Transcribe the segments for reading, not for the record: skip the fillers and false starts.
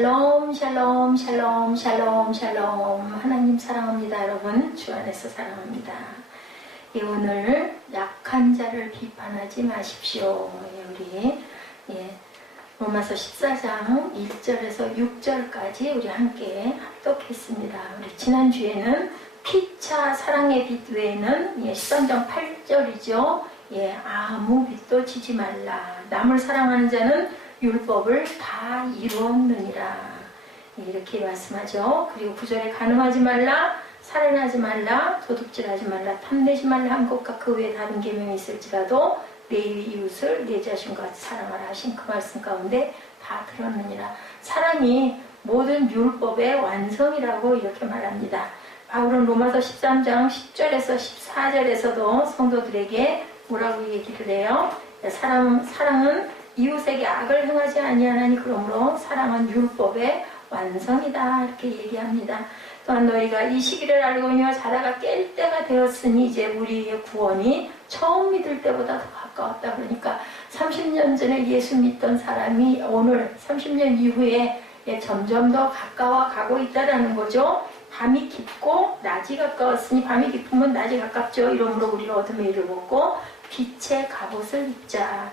샬롬 샬롬 샬롬 샬롬 샬롬. 하나님 사랑합니다. 여러분 주 안에서 사랑합니다. 오늘 약한 자를 비판하지 마십시오. 우리 로마서 14장 1절에서 6절까지 우리 함께 합독했습니다. 우리 지난주에는 피차 사랑의 빛 외에는 13장 8절이죠. 아무 빛도 지지 말라. 남을 사랑하는 자는 율법을 다 이루었느니라. 이렇게 말씀하죠. 그리고 9절에 간음하지 말라, 살인하지 말라, 도둑질하지 말라, 탐내지 말라 한 것과 그 외에 다른 계명이 있을지라도 내 이웃을 내 자신과 같이 사랑하라 하신 그 말씀 가운데 다 들었느니라. 사랑이 모든 율법의 완성이라고 이렇게 말합니다. 바울은 로마서 13장 10절에서 14절에서도 성도들에게 뭐라고 얘기를 해요? 사랑은 이웃에게 악을 행하지 아니하나니 그러므로 사랑은 율법의 완성이다 이렇게 얘기합니다. 또한 너희가 이 시기를 알고니와 자다가 깰 때가 되었으니 이제 우리의 구원이 처음 믿을 때보다 더 가까웠다. 그러니까 30년 전에 예수 믿던 사람이 오늘 30년 이후에 점점 더 가까워 가고 있다라는 거죠. 밤이 깊고 낮이 가까웠으니 밤이 깊으면 낮이 가깝죠. 이러므로 우리가 어둠의 일을 벗고 빛의 갑옷을 입자.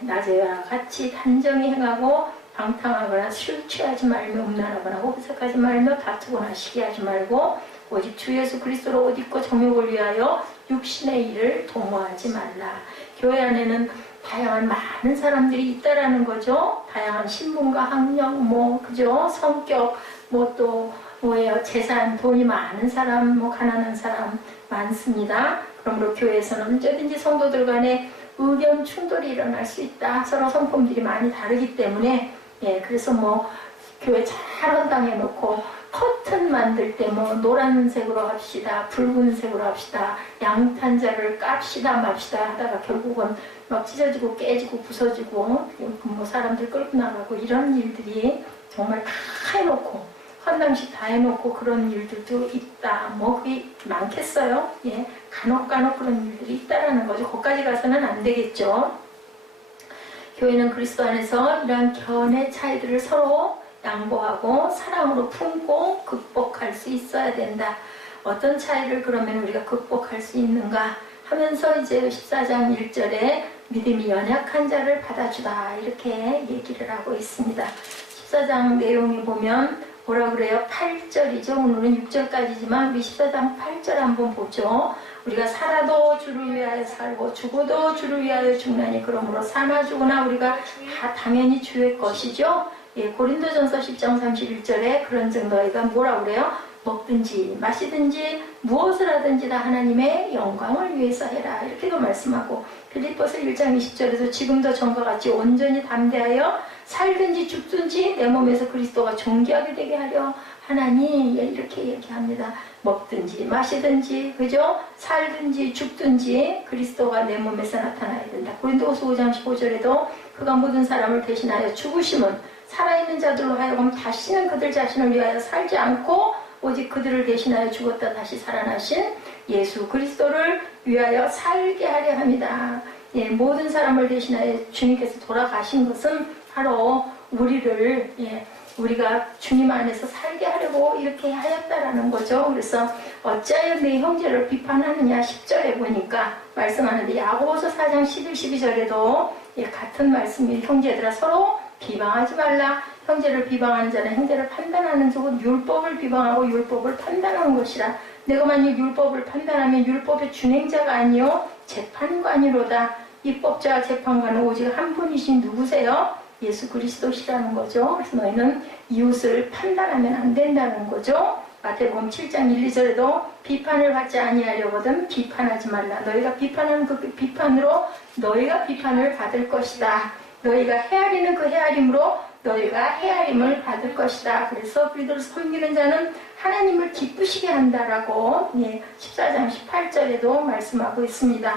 낮에와 같이 단정히 행하고 방탕하거나 술 취하지 말며 음란하거나 호색하지 말며 다투거나 시기하지 말고 오직 주 예수 그리스도로 옷 입고 정욕을 위하여 육신의 일을 도모하지 말라. 교회 안에는 다양한 많은 사람들이 있다라는 거죠. 다양한 신분과 학력, 그죠? 성격, 또 뭐예요? 재산, 돈이 많은 사람, 가난한 사람 많습니다. 그러므로 교회에서는 언제든지 성도들 간에 의견 충돌이 일어날 수 있다. 서로 성품들이 많이 다르기 때문에 그래서 교회 잘 헌당해 놓고 커튼 만들 때 노란색으로 합시다, 붉은색으로 합시다, 양탄자를 깝시다 맙시다 하다가 결국은 막 찢어지고 깨지고 부서지고 사람들 끌고 나가고 이런 일들이 정말 다 해놓고 헌당식 다 해놓고 그런 일들도 있다. 그게 많겠어요? 간혹 그런 일들이 있다라는 거죠. 거기까지 가서는 안 되겠죠. 교회는 그리스도 안에서 이러한 견해 차이들을 서로 양보하고 사랑으로 품고 극복할 수 있어야 된다. 어떤 차이를 그러면 우리가 극복할 수 있는가 하면서 이제 14장 1절에 믿음이 연약한 자를 받아주다 이렇게 얘기를 하고 있습니다. 14장 내용이 보면 뭐라 그래요? 8절이죠. 오늘은 6절까지지만 우리 14장 8절 한번 보죠. 우리가 살아도 주를 위하여 살고 죽어도 주를 위하여 죽나니 그러므로 사나 죽으나 우리가 다 당연히 주의 것이죠. 고린도전서 10장 31절에 그런즉 너희가 뭐라 그래요? 먹든지 마시든지 무엇을 하든지 다 하나님의 영광을 위해서 해라 이렇게도 말씀하고 빌립보서 1장 20절에서 지금도 전과 같이 온전히 담대하여 살든지 죽든지 내 몸에서 그리스도가 존귀하게 되게 하려 하나니 이렇게 얘기합니다. 먹든지 마시든지 그죠? 살든지 죽든지 그리스도가 내 몸에서 나타나야 된다. 고린도후서 5장 15절에도 그가 모든 사람을 대신하여 죽으심은 살아있는 자들로 하여금 다시는 그들 자신을 위하여 살지 않고 오직 그들을 대신하여 죽었다 다시 살아나신 예수 그리스도를 위하여 살게 하려 합니다. 모든 사람을 대신하여 주님께서 돌아가신 것은 바로 우리를 우리가 주님 안에서 살게 하려고 이렇게 하였다라는 거죠. 그래서 어찌하여 내 형제를 비판하느냐 10절에 보니까 말씀하는데 야고보서 4장 11, 12절에도 같은 말씀이 형제들아 서로 비방하지 말라. 형제를 비방하는 자는 형제를 판단하는 적은 율법을 비방하고 율법을 판단하는 것이라. 내가 만약 율법을 판단하면 율법의 준행자가 아니요 재판관이로다. 입법자와 재판관은 오직 한 분이신 누구세요? 예수 그리스도시라는 거죠. 그래서 너희는 이웃을 판단하면 안 된다는 거죠. 마태복음 7장 1, 2절에도 비판을 받지 아니하려거든 비판하지 말라. 너희가 비판하는 그 비판으로 너희가 비판을 받을 것이다. 너희가 헤아리는 그 헤아림으로 너희가 헤아림을 받을 것이다. 그래서 그리스도를 섬기는 자는 하나님을 기쁘시게 한다라고 14장 18절에도 말씀하고 있습니다.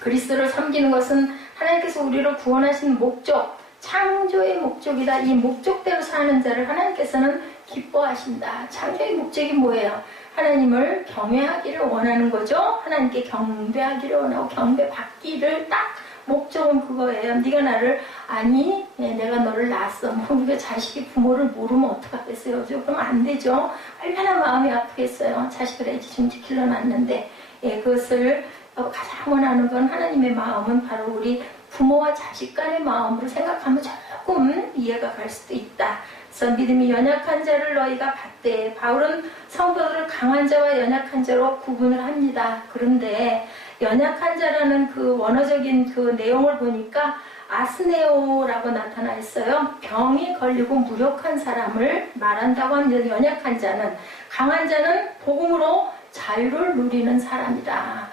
그리스도를 섬기는 것은 하나님께서 우리를 구원하신 목적, 창조의 목적이다. 이 목적대로 사는 자를 하나님께서는 기뻐하신다. 창조의 목적이 뭐예요? 하나님을 경외하기를 원하는 거죠. 하나님께 경배하기를 원하고 경배받기를 딱 목적은 그거예요. 네가 나를 아니, 내가 너를 낳았어. 뭐 우리가 자식이 부모를 모르면 어떡하겠어요. 그럼 안 되죠. 얼마나 마음이 아프겠어요. 자식을 애지중지 길러놨는데 그것을 가장 원하는 건 하나님의 마음은 바로 우리 부모와 자식 간의 마음으로 생각하면 조금 이해가 갈 수도 있다. 그래서 믿음이 연약한 자를 너희가 받되, 바울은 성도들을 강한 자와 연약한 자로 구분을 합니다. 그런데 연약한 자라는 그 원어적인 그 내용을 보니까 아스네오라고 나타나 있어요. 병이 걸리고 무력한 사람을 말한다고 합니다. 연약한 자는, 강한 자는 복음으로 자유를 누리는 사람이다.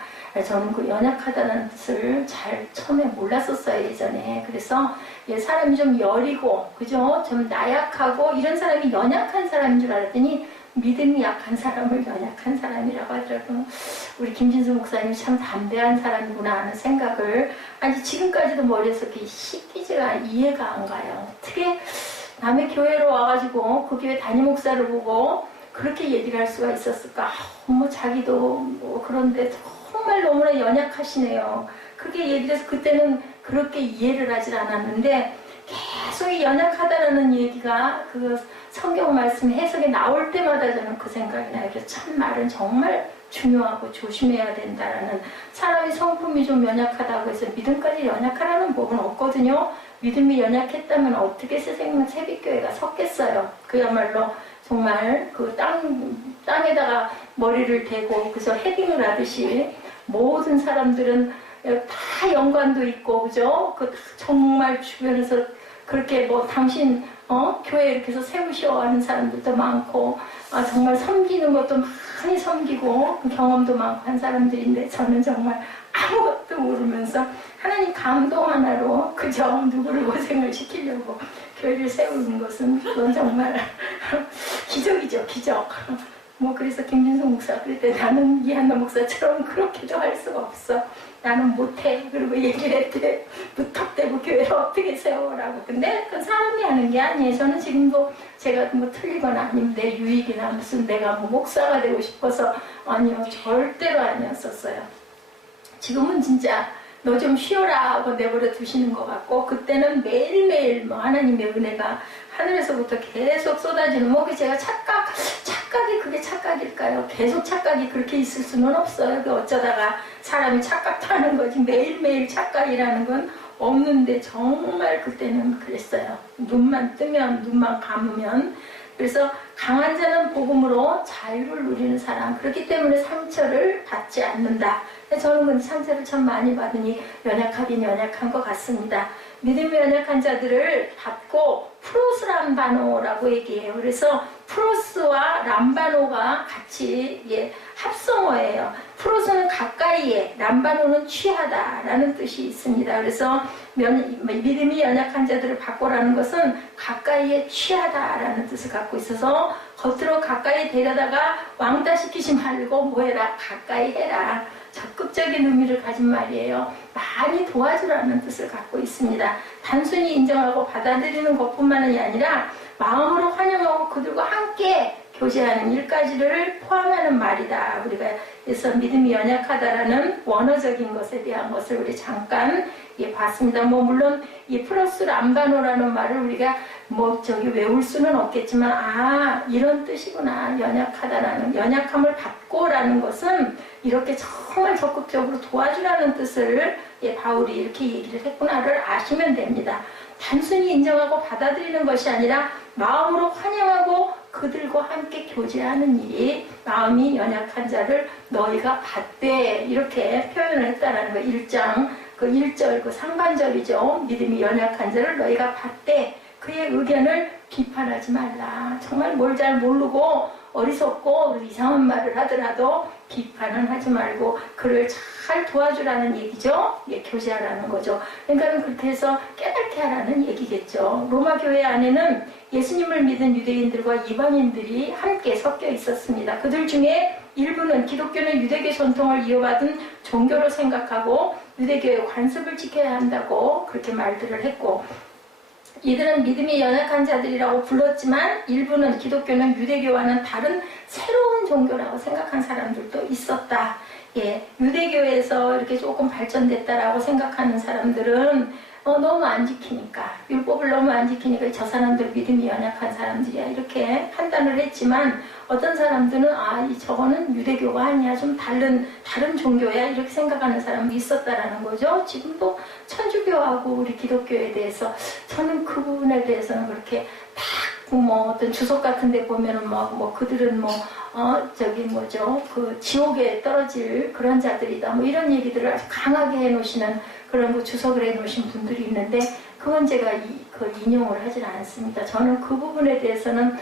저는 그 연약하다는 뜻을 잘 처음에 몰랐었어요, 예전에. 그래서 사람이 좀 여리고, 그죠? 좀 나약하고, 이런 사람이 연약한 사람인 줄 알았더니, 믿음이 약한 사람을 연약한 사람이라고 하더라고요. 우리 김진수 목사님 참 담대한 사람이구나 하는 생각을, 아니, 지금까지도 머리에서 이렇게 씻기지가 이해가 안 가요. 어떻게 남의 교회로 와가지고, 그 교회 담임 목사를 보고, 그렇게 얘기를 할 수가 있었을까? 뭐, 자기도 뭐, 그런데, 정말 너무나 연약하시네요. 그렇게 얘기해서 그때는 그렇게 이해를 하질 않았는데 계속 이 연약하다라는 얘기가 그 성경 말씀 해석에 나올 때마다 저는 그 생각이 나요. 그래서 참 말은 정말 중요하고 조심해야 된다라는, 사람이 성품이 좀 연약하다고 해서 믿음까지 연약하라는 법은 없거든요. 믿음이 연약했다면 어떻게 새벽교회가 섰겠어요. 그야말로 정말 그 땅에다가 머리를 대고 그래서 헤딩을 하듯이 모든 사람들은 다 연관도 있고, 그죠? 그 정말 주변에서 그렇게 뭐 당신 교회 이렇게 해서 세우시오 하는 사람들도 많고, 정말 섬기는 것도 많이 섬기고 경험도 많고 한 사람들인데, 저는 정말 아무것도 모르면서 하나님 감동 하나로 그저 누구를 고생을 시키려고 교회를 세우는 것은 그건 정말 기적이죠, 기적. 뭐 그래서 김진수 목사 그럴 때 나는 이한나 목사처럼 그렇게도 할 수가 없어. 나는 못해. 그리고 얘기를 했대. 무턱대고 교회를 어떻게 세워라고. 근데 그건 사람이 하는 게 아니에요. 저는 지금도 제가 뭐 틀리거나 아니면 내 유익이나 무슨 내가 뭐 목사가 되고 싶어서, 아니요, 절대로 아니었었어요. 지금은 진짜 너 좀 쉬어라 하고 내버려 두시는 것 같고, 그때는 매일매일 뭐 하나님의 은혜가 하늘에서부터 계속 쏟아지는, 뭐 제가 착각이 그게 착각일까요? 계속 착각이 그렇게 있을 수는 없어요. 어쩌다가 사람이 착각도 하는 거지, 매일매일 착각이라는 건 없는데, 정말 그때는 그랬어요. 눈만 뜨면, 눈만 감으면. 그래서 강한 자는 복음으로 자유를 누리는 사람, 그렇기 때문에 상처를 받지 않는다. 저는 근데 상처를 참 많이 받으니 연약하긴 연약한 것 같습니다. 믿음이 연약한 자들을 받고 프로스 람바노라고 얘기해요. 그래서 프로스와 람바노가 같이 합성어예요. 프로스는 가까이에, 람바노는 취하다라는 뜻이 있습니다. 그래서 믿음이 연약한 자들을 받고라는 것은 가까이에 취하다라는 뜻을 갖고 있어서, 겉으로 가까이 데려다가 왕따시키지 말고 뭐해라, 가까이 해라. 적극적인 의미를 가진 말이에요. 많이 도와주라는 뜻을 갖고 있습니다. 단순히 인정하고 받아들이는 것뿐만이 아니라 마음으로 환영하고 그들과 함께 교제하는 일까지를 포함하는 말이다. 우리가 그래서 믿음이 연약하다라는 원어적인 것에 대한 것을 우리 잠깐 봤습니다. 뭐 물론 이 플러스 람바노라는 말을 우리가 외울 수는 없겠지만, 이런 뜻이구나. 연약하다라는, 연약함을 받고라는 것은 이렇게 정말 적극적으로 도와주라는 뜻을 바울이 이렇게 얘기를 했구나를 아시면 됩니다. 단순히 인정하고 받아들이는 것이 아니라 마음으로 환영하고 그들과 함께 교제하는 일이, 마음이 연약한 자를 너희가 받되, 이렇게 표현을 했다는 거. 1장 그 1절 그 상반절이죠. 믿음이 연약한 자를 너희가 받되 그의 의견을 비판하지 말라. 정말 뭘 잘 모르고 어리석고 이상한 말을 하더라도 비판은 하지 말고 그를 잘 도와주라는 얘기죠. 교제하라는 거죠. 그러니까 그렇게 해서 깨닫게 하라는 얘기겠죠. 로마 교회 안에는 예수님을 믿은 유대인들과 이방인들이 함께 섞여 있었습니다. 그들 중에 일부는 기독교는 유대교 전통을 이어받은 종교로 생각하고 유대교의 관습을 지켜야 한다고 그렇게 말들을 했고, 이들은 믿음이 연약한 자들이라고 불렀지만 일부는 기독교는 유대교와는 다른 새로운 종교라고 생각한 사람들도 있었다. 예, 유대교에서 이렇게 조금 발전됐다라고 생각하는 사람들은 너무 안 지키니까, 율법을 너무 안 지키니까 저 사람들 믿음이 연약한 사람들이야 이렇게 판단을 했지만, 어떤 사람들은 저거는 유대교가 아니야, 좀 다른 종교야 이렇게 생각하는 사람도 있었다라는 거죠. 지금도 천주교하고 우리 기독교에 대해서 저는 그 부분에 대해서는 그렇게 어떤 주석 같은 데 보면은 그들은 그 지옥에 떨어질 그런 자들이다 이런 얘기들을 아주 강하게 해놓으시는 그런 주석을 해놓으신 분들이 있는데, 그건 제가 인용을 하질 않습니다. 저는 그 부분에 대해서는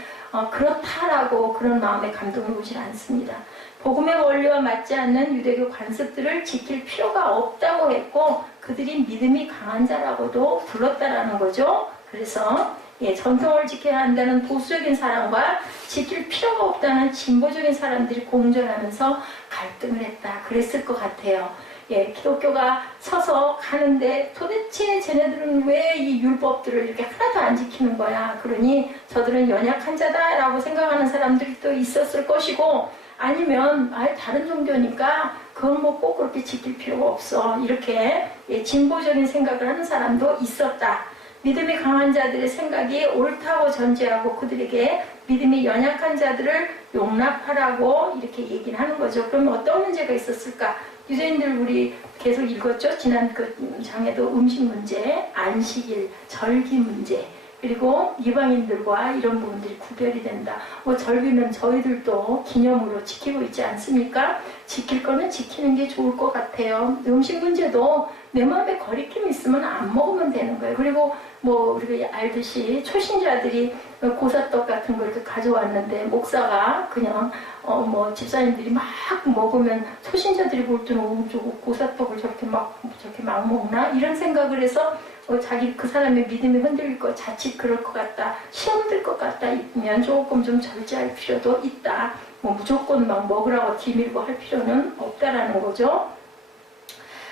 그렇다라고 그런 마음의 감동을 오질 않습니다. 복음의 원리와 맞지 않는 유대교 관습들을 지킬 필요가 없다고 했고, 그들이 믿음이 강한 자라고도 불렀다라는 거죠. 그래서 전통을 지켜야 한다는 보수적인 사람과 지킬 필요가 없다는 진보적인 사람들이 공존하면서 갈등을 했다. 그랬을 것 같아요. 기독교가 서서 가는데 도대체 쟤네들은 왜 이 율법들을 이렇게 하나도 안 지키는 거야. 그러니 저들은 연약한 자다라고 생각하는 사람들이 또 있었을 것이고, 아니면 다른 종교니까 그건 꼭 그렇게 지킬 필요가 없어. 이렇게 진보적인 생각을 하는 사람도 있었다. 믿음이 강한 자들의 생각이 옳다고 전제하고 그들에게 믿음이 연약한 자들을 용납하라고 이렇게 얘기를 하는 거죠. 그러면 어떤 문제가 있었을까? 유대인들 우리 계속 읽었죠? 지난 장에도 음식 문제, 안식일, 절기 문제, 그리고 이방인들과 이런 부분들이 구별이 된다. 절기는 저희들도 기념으로 지키고 있지 않습니까? 지킬 거는 지키는 게 좋을 것 같아요. 음식 문제도 내 마음에 거리낌이 있으면 안 먹으면 되는 거예요. 그리고 우리가 알듯이 초신자들이 고사떡 같은 걸 이렇게 가져왔는데, 목사가 그냥 집사님들이 막 먹으면 초신자들이 볼 때는 고사떡을 저렇게 막 먹나? 이런 생각을 해서 자기 그 사람의 믿음이 흔들릴 것, 자칫 그럴 것 같다, 시험 들 것 같다 있으면 조금 좀 절제할 필요도 있다. 무조건 막 먹으라고 뒤밀고 할 필요는 없다라는 거죠.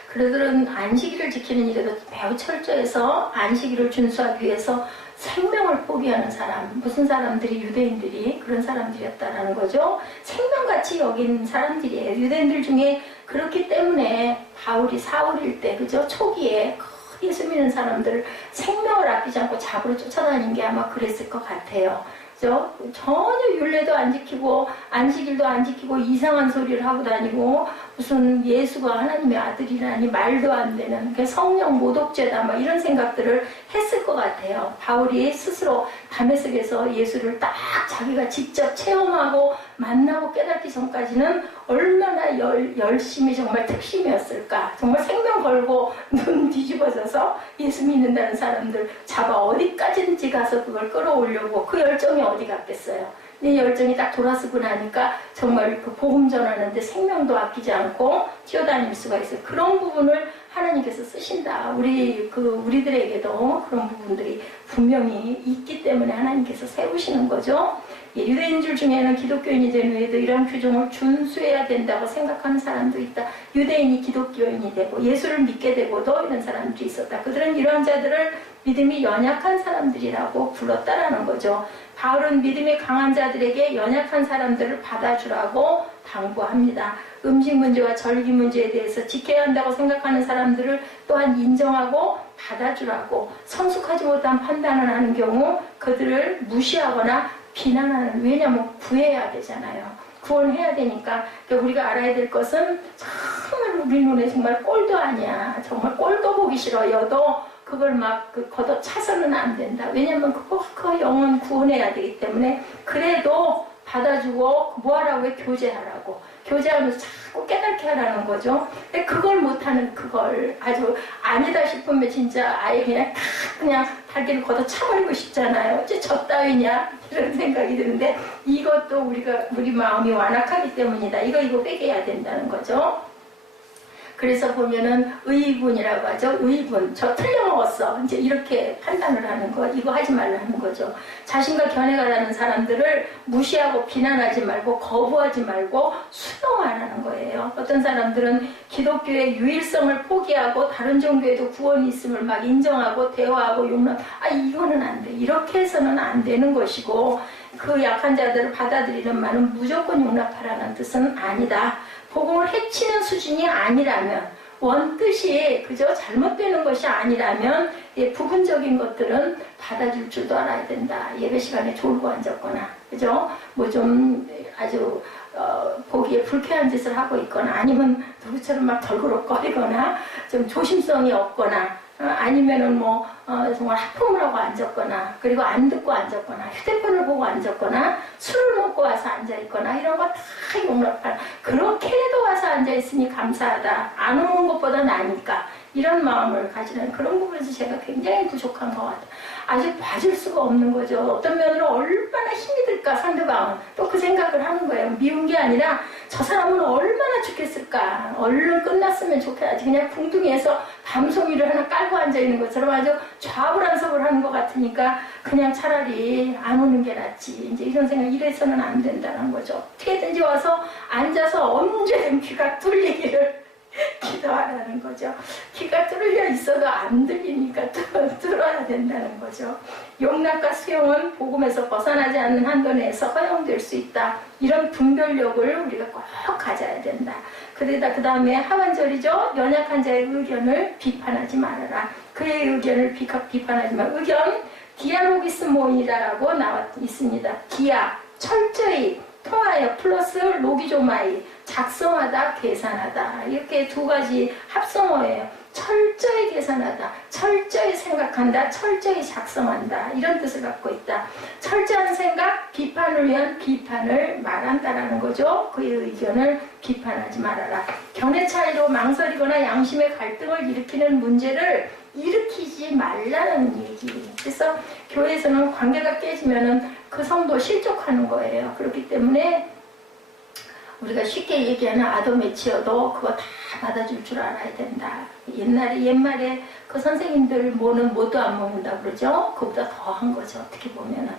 그들은 안식일을 지키는 일에도 매우 철저해서 안식일을 준수하기 위해서 생명을 포기하는 사람, 무슨 사람들이 유대인들이 그런 사람들이었다라는 거죠. 생명같이 여긴 사람들이에요. 유대인들 중에 그렇기 때문에 바울이 사울일 때, 그죠? 초기에 예수 믿는 사람들을 생명을 아끼지 않고 잡으러 쫓아다닌 게 아마 그랬을 것 같아요. 전혀 율례도 안 지키고 안식일도 안 지키고 이상한 소리를 하고 다니고, 무슨 예수가 하나님의 아들이라니 말도 안 되는 성령 모독죄다 이런 생각들을 했을 것 같아요. 바울이 스스로 다메섹에서 예수를 딱 자기가 직접 체험하고 만나고 깨닫기 전까지는 얼마나 열심히 정말 특심이었을까. 정말 생명 걸고 눈 뒤집어져서 예수 믿는다는 사람들 잡아 어디까지든지 가서 그걸 끌어오려고, 그 열정이 어디 갔겠어요. 이 열정이 딱 돌아서고 나니까 정말 그 복음 전하는데 생명도 아끼지 않고 뛰어다닐 수가 있어요. 그런 부분을 하나님께서 쓰신다. 우리들에게도 그런 부분들이 분명히 있기 때문에 하나님께서 세우시는 거죠. 유대인들 중에는 기독교인이 된 후에도 이런 규정을 준수해야 된다고 생각하는 사람도 있다. 유대인이 기독교인이 되고 예수를 믿게 되고도 이런 사람들이 있었다. 그들은 이런 자들을 믿음이 연약한 사람들이라고 불렀다라는 거죠. 바울은 믿음이 강한 자들에게 연약한 사람들을 받아주라고 당부합니다. 음식 문제와 절기 문제에 대해서 지켜야 한다고 생각하는 사람들을 또한 인정하고 받아주라고, 성숙하지 못한 판단을 하는 경우 그들을 무시하거나 비난하는, 왜냐하면 구해야 되잖아요. 구원해야 되니까. 우리가 알아야 될 것은 정말 우리 눈에 정말 꼴도 아니야. 정말 꼴도 보기 싫어요도 그걸 걷어차서는 안 된다. 왜냐면 그 영혼 구원해야 되기 때문에. 그래도 받아주고 뭐하라고 해? 교제하라고. 교제하면서 자꾸 깨닫게 하라는 거죠. 근데 그걸 못하는, 그걸 아주 아니다 싶으면 진짜 아예 그냥 다리를 걷어차버리고 싶잖아요. 어째 저 따위냐? 이런 생각이 드는데, 이것도 우리 마음이 완악하기 때문이다. 이거 빼게야 된다는 거죠. 그래서 보면은 의분이라고 하죠. 의분. 저 틀려먹었어. 이제 이렇게 판단을 하는 거. 이거 하지 말라는 거죠. 자신과 견해가라는 사람들을 무시하고 비난하지 말고 거부하지 말고 수용하라는 거예요. 어떤 사람들은 기독교의 유일성을 포기하고 다른 종교에도 구원이 있음을 막 인정하고 대화하고 용납. 이거는 안 돼. 이렇게 해서는 안 되는 것이고, 그 약한 자들을 받아들이는 말은 무조건 용납하라는 뜻은 아니다. 복음을 해치는 수준이 아니라면, 원뜻이 그저 잘못되는 것이 아니라면 부분적인 것들은 받아줄 줄도 알아야 된다. 예배 시간에 졸고 앉았거나, 그죠? 뭐 좀 아주 보기에 불쾌한 짓을 하고 있거나, 아니면 누구처럼 막 덜그럭거리거나, 좀 조심성이 없거나, 아니면은 뭐 정말 하품을 하고 앉았거나, 그리고 안 듣고 앉았거나, 휴대폰을 보고 앉았거나, 술을 먹고 와서 앉아있거나, 이런 거 다 용납할. 그렇게라도 와서 앉아있으니 감사하다. 안 오는 것보다 나으니까. 이런 마음을 가지는 그런 부분에서 제가 굉장히 부족한 것 같아요. 아직 봐줄 수가 없는 거죠. 어떤 면으로 얼마나 힘이 들까, 상대방은. 또 그 생각을 하는 거예요. 미운 게 아니라 저 사람은 얼마나 좋겠을까. 얼른 끝났으면 좋겠지. 그냥 궁둥이에서 밤송이를 하나 깔고 앉아있는 것처럼 아주 좌불안석을 하는 것 같으니까 그냥 차라리 안 오는 게 낫지. 이제 이런 생각, 이래서는 안 된다는 거죠. 어떻게든지 와서 앉아서 언제든 귀가 뚫리기를 기도하라는 거죠. 귀가 뚫려 있어도 안 들리니까 뚫어야 된다는 거죠. 용납과 수용은 복음에서 벗어나지 않는 한도 내에서 허용될 수 있다. 이런 분별력을 우리가 꼭 가져야 된다. 그러다 그 다음에 하반절이죠. 연약한 자의 의견을 비판하지 말아라. 그의 의견을 비판하지 말아라. 의견 디아로기스모이라고 나와 있습니다. 디아, 철저히 통하여 플러스 로기조마이, 작성하다, 계산하다. 이렇게 두 가지 합성어예요. 철저히 계산하다, 철저히 생각한다, 철저히 작성한다. 이런 뜻을 갖고 있다. 철저한 생각, 비판을 위한 비판을 말한다라는 거죠. 그의 의견을 비판하지 말아라. 견해 차이로 망설이거나 양심의 갈등을 일으키는 문제를 일으키지 말라는 얘기. 그래서 교회에서는 관계가 깨지면은 그 성도 실족하는 거예요. 그렇기 때문에 우리가 쉽게 얘기하는 아도매치어도 그거 다 받아줄 줄 알아야 된다. 옛말에 그 선생님들 뭐는 뭐도 안 먹는다 그러죠. 그보다 더 한 거죠. 어떻게 보면은.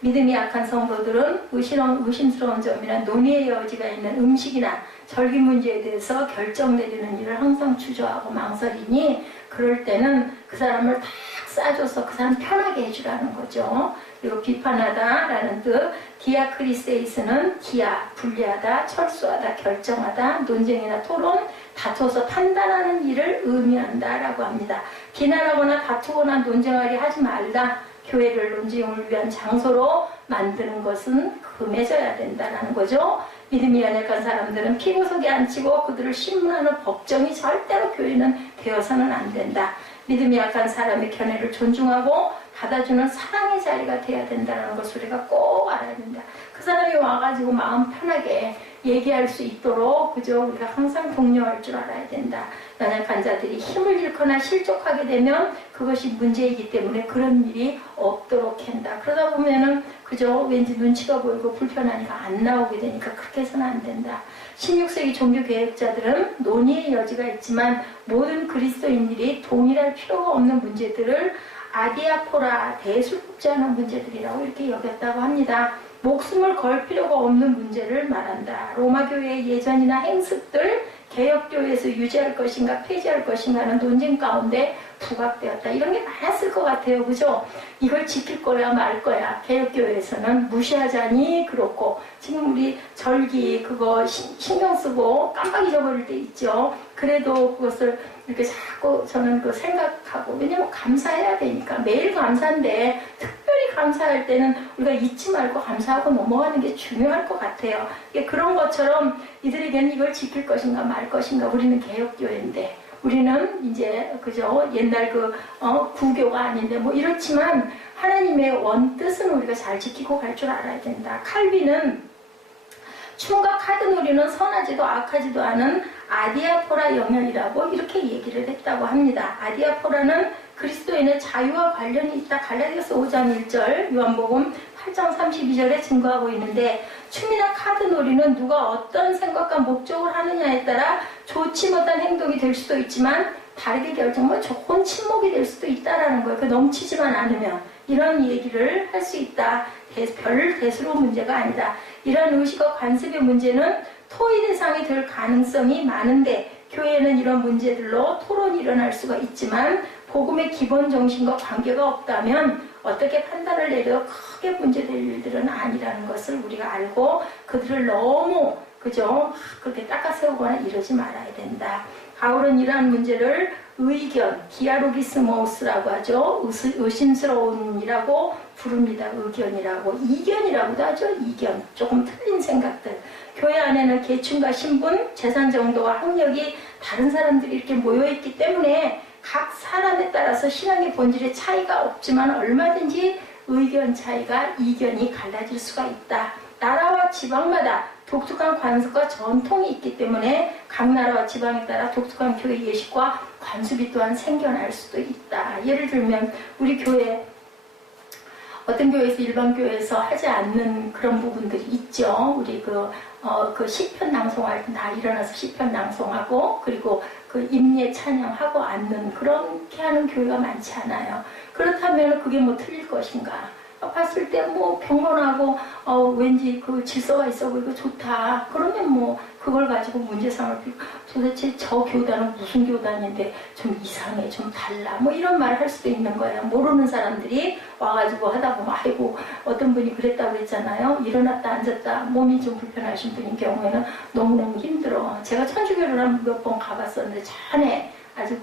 믿음이 약한 성도들은 의심스러운 점이나 논의의 여지가 있는 음식이나 절기 문제에 대해서 결정 내리는 일을 항상 주저하고 망설이니, 그럴 때는 그 사람을 다 싸줘서 그 사람 편하게 해주라는 거죠. 그리고 비판하다라는 뜻, 디아크리세이스는 디아, 분리하다, 철수하다, 결정하다, 논쟁이나 토론, 다투어서 판단하는 일을 의미한다라고 합니다. 비난하거나 다투거나 논쟁하려 하지 말라. 교회를 논쟁을 위한 장소로 만드는 것은 금해져야 된다는 거죠. 믿음이 연약한 사람들은 피고 속에 앉히고 그들을 신문하는 법정이 절대로 교회는 되어서는 안 된다. 믿음이 약한 사람의 견해를 존중하고 받아주는 사랑의 자리가 돼야 된다는 것을 우리가 꼭 알아야 된다. 그 사람이 와가지고 마음 편하게 얘기할 수 있도록, 그죠? 우리가 항상 독려할 줄 알아야 된다. 연약한 자들이 힘을 잃거나 실족하게 되면 그것이 문제이기 때문에 그런 일이 없도록 한다. 그러다 보면은, 그죠? 왠지 눈치가 보이고 불편하니까 안 나오게 되니까 그렇게 해서는 안 된다. 16세기 종교개혁자들은 논의의 여지가 있지만 모든 그리스도인들이 동일할 필요가 없는 문제들을 아디아포라, 대수롭지 않은 문제들이라고 이렇게 여겼다고 합니다. 목숨을 걸 필요가 없는 문제를 말한다. 로마교회의 예전이나 행습들, 개혁교회에서 유지할 것인가 폐지할 것인가 하는 논쟁 가운데 부각되었다. 이런 게 많았을 것 같아요. 그죠? 이걸 지킬 거야 말 거야. 개혁교회에서는 무시하자니 그렇고, 지금 우리 절기 그거 신경 쓰고 깜빡 잊어버릴 때 있죠. 그래도 그것을 이렇게 자꾸 저는 그 생각하고, 왜냐면 감사해야 되니까. 매일 감사인데 특별히 감사할 때는 우리가 잊지 말고 감사하고 넘어가는 게 중요할 것 같아요. 그런 것처럼 이들에게는 이걸 지킬 것인가 말 것인가. 우리는 개혁교회인데, 우리는 이제 그죠, 옛날 구교가 아닌데 뭐 이렇지만 하나님의 원뜻은 우리가 잘 지키고 갈 줄 알아야 된다. 칼빈은 춤과 카드놀이는 선하지도 악하지도 않은 아디아포라 영역이라고 이렇게 얘기를 했다고 합니다. 아디아포라는 그리스도인의 자유와 관련이 있다. 갈라디아서 5장 1절, 요한복음 8장 32절에 증거하고 있는데, 춤이나 카드놀이는 누가 어떤 생각과 목적을 하느냐에 따라 좋지 못한 행동이 될 수도 있지만 다르게 결정하면 좋은 침묵이 될 수도 있다라는 거예요. 넘치지만 않으면 이런 얘기를 할 수 있다. 별 대수로운 문제가 아니다. 이런 의식과 관습의 문제는 토의 대상이 될 가능성이 많은데, 교회에는 이런 문제들로 토론이 일어날 수가 있지만 복음의 기본 정신과 관계가 없다면 어떻게 판단을 내려 크게 문제될 일들은 아니라는 것을 우리가 알고, 그들을 너무 그죠? 그렇게 닦아 세우거나 이러지 말아야 된다. 바울은 이러한 문제를 의견, 디아로기스모스라고 하죠. 의심스러운이라고 부릅니다. 의견이라고. 이견이라고도 하죠. 이견. 조금 틀린 생각들. 교회 안에는 계층과 신분, 재산 정도와 학력이 다른 사람들이 이렇게 모여있기 때문에 각 사람에 따라서 신앙의 본질의 차이가 없지만 얼마든지 의견 차이가, 이견이 갈라질 수가 있다. 나라와 지방마다 독특한 관습과 전통이 있기 때문에 각 나라와 지방에 따라 독특한 교회 예식과 관습이 또한 생겨날 수도 있다. 예를 들면 우리 교회 어떤 교회에서 일반 교회에서 하지 않는 그런 부분들이 있죠. 우리 그 시편 낭송할 때 다 일어나서 시편 낭송하고 그리고 그 임예 찬양하고 앉는 그렇게 하는 교회가 많지 않아요. 그렇다면 그게 뭐 틀릴 것인가? 봤을 때 뭐 평온하고 왠지 그 질서가 있어 보이고 좋다. 그러면 뭐 그걸 가지고 문제 삼을 필요. 도대체 저 교단은 무슨 교단인데 좀 이상해, 좀 달라. 뭐 이런 말을 할 수도 있는 거예요. 모르는 사람들이 와가지고 하다 보면 아이고 어떤 분이 그랬다고 그랬잖아요. 일어났다 앉았다 몸이 좀 불편하신 분인 경우에는 너무너무 힘들어. 제가 천주교를 한 몇 번 가봤었는데 전에 아주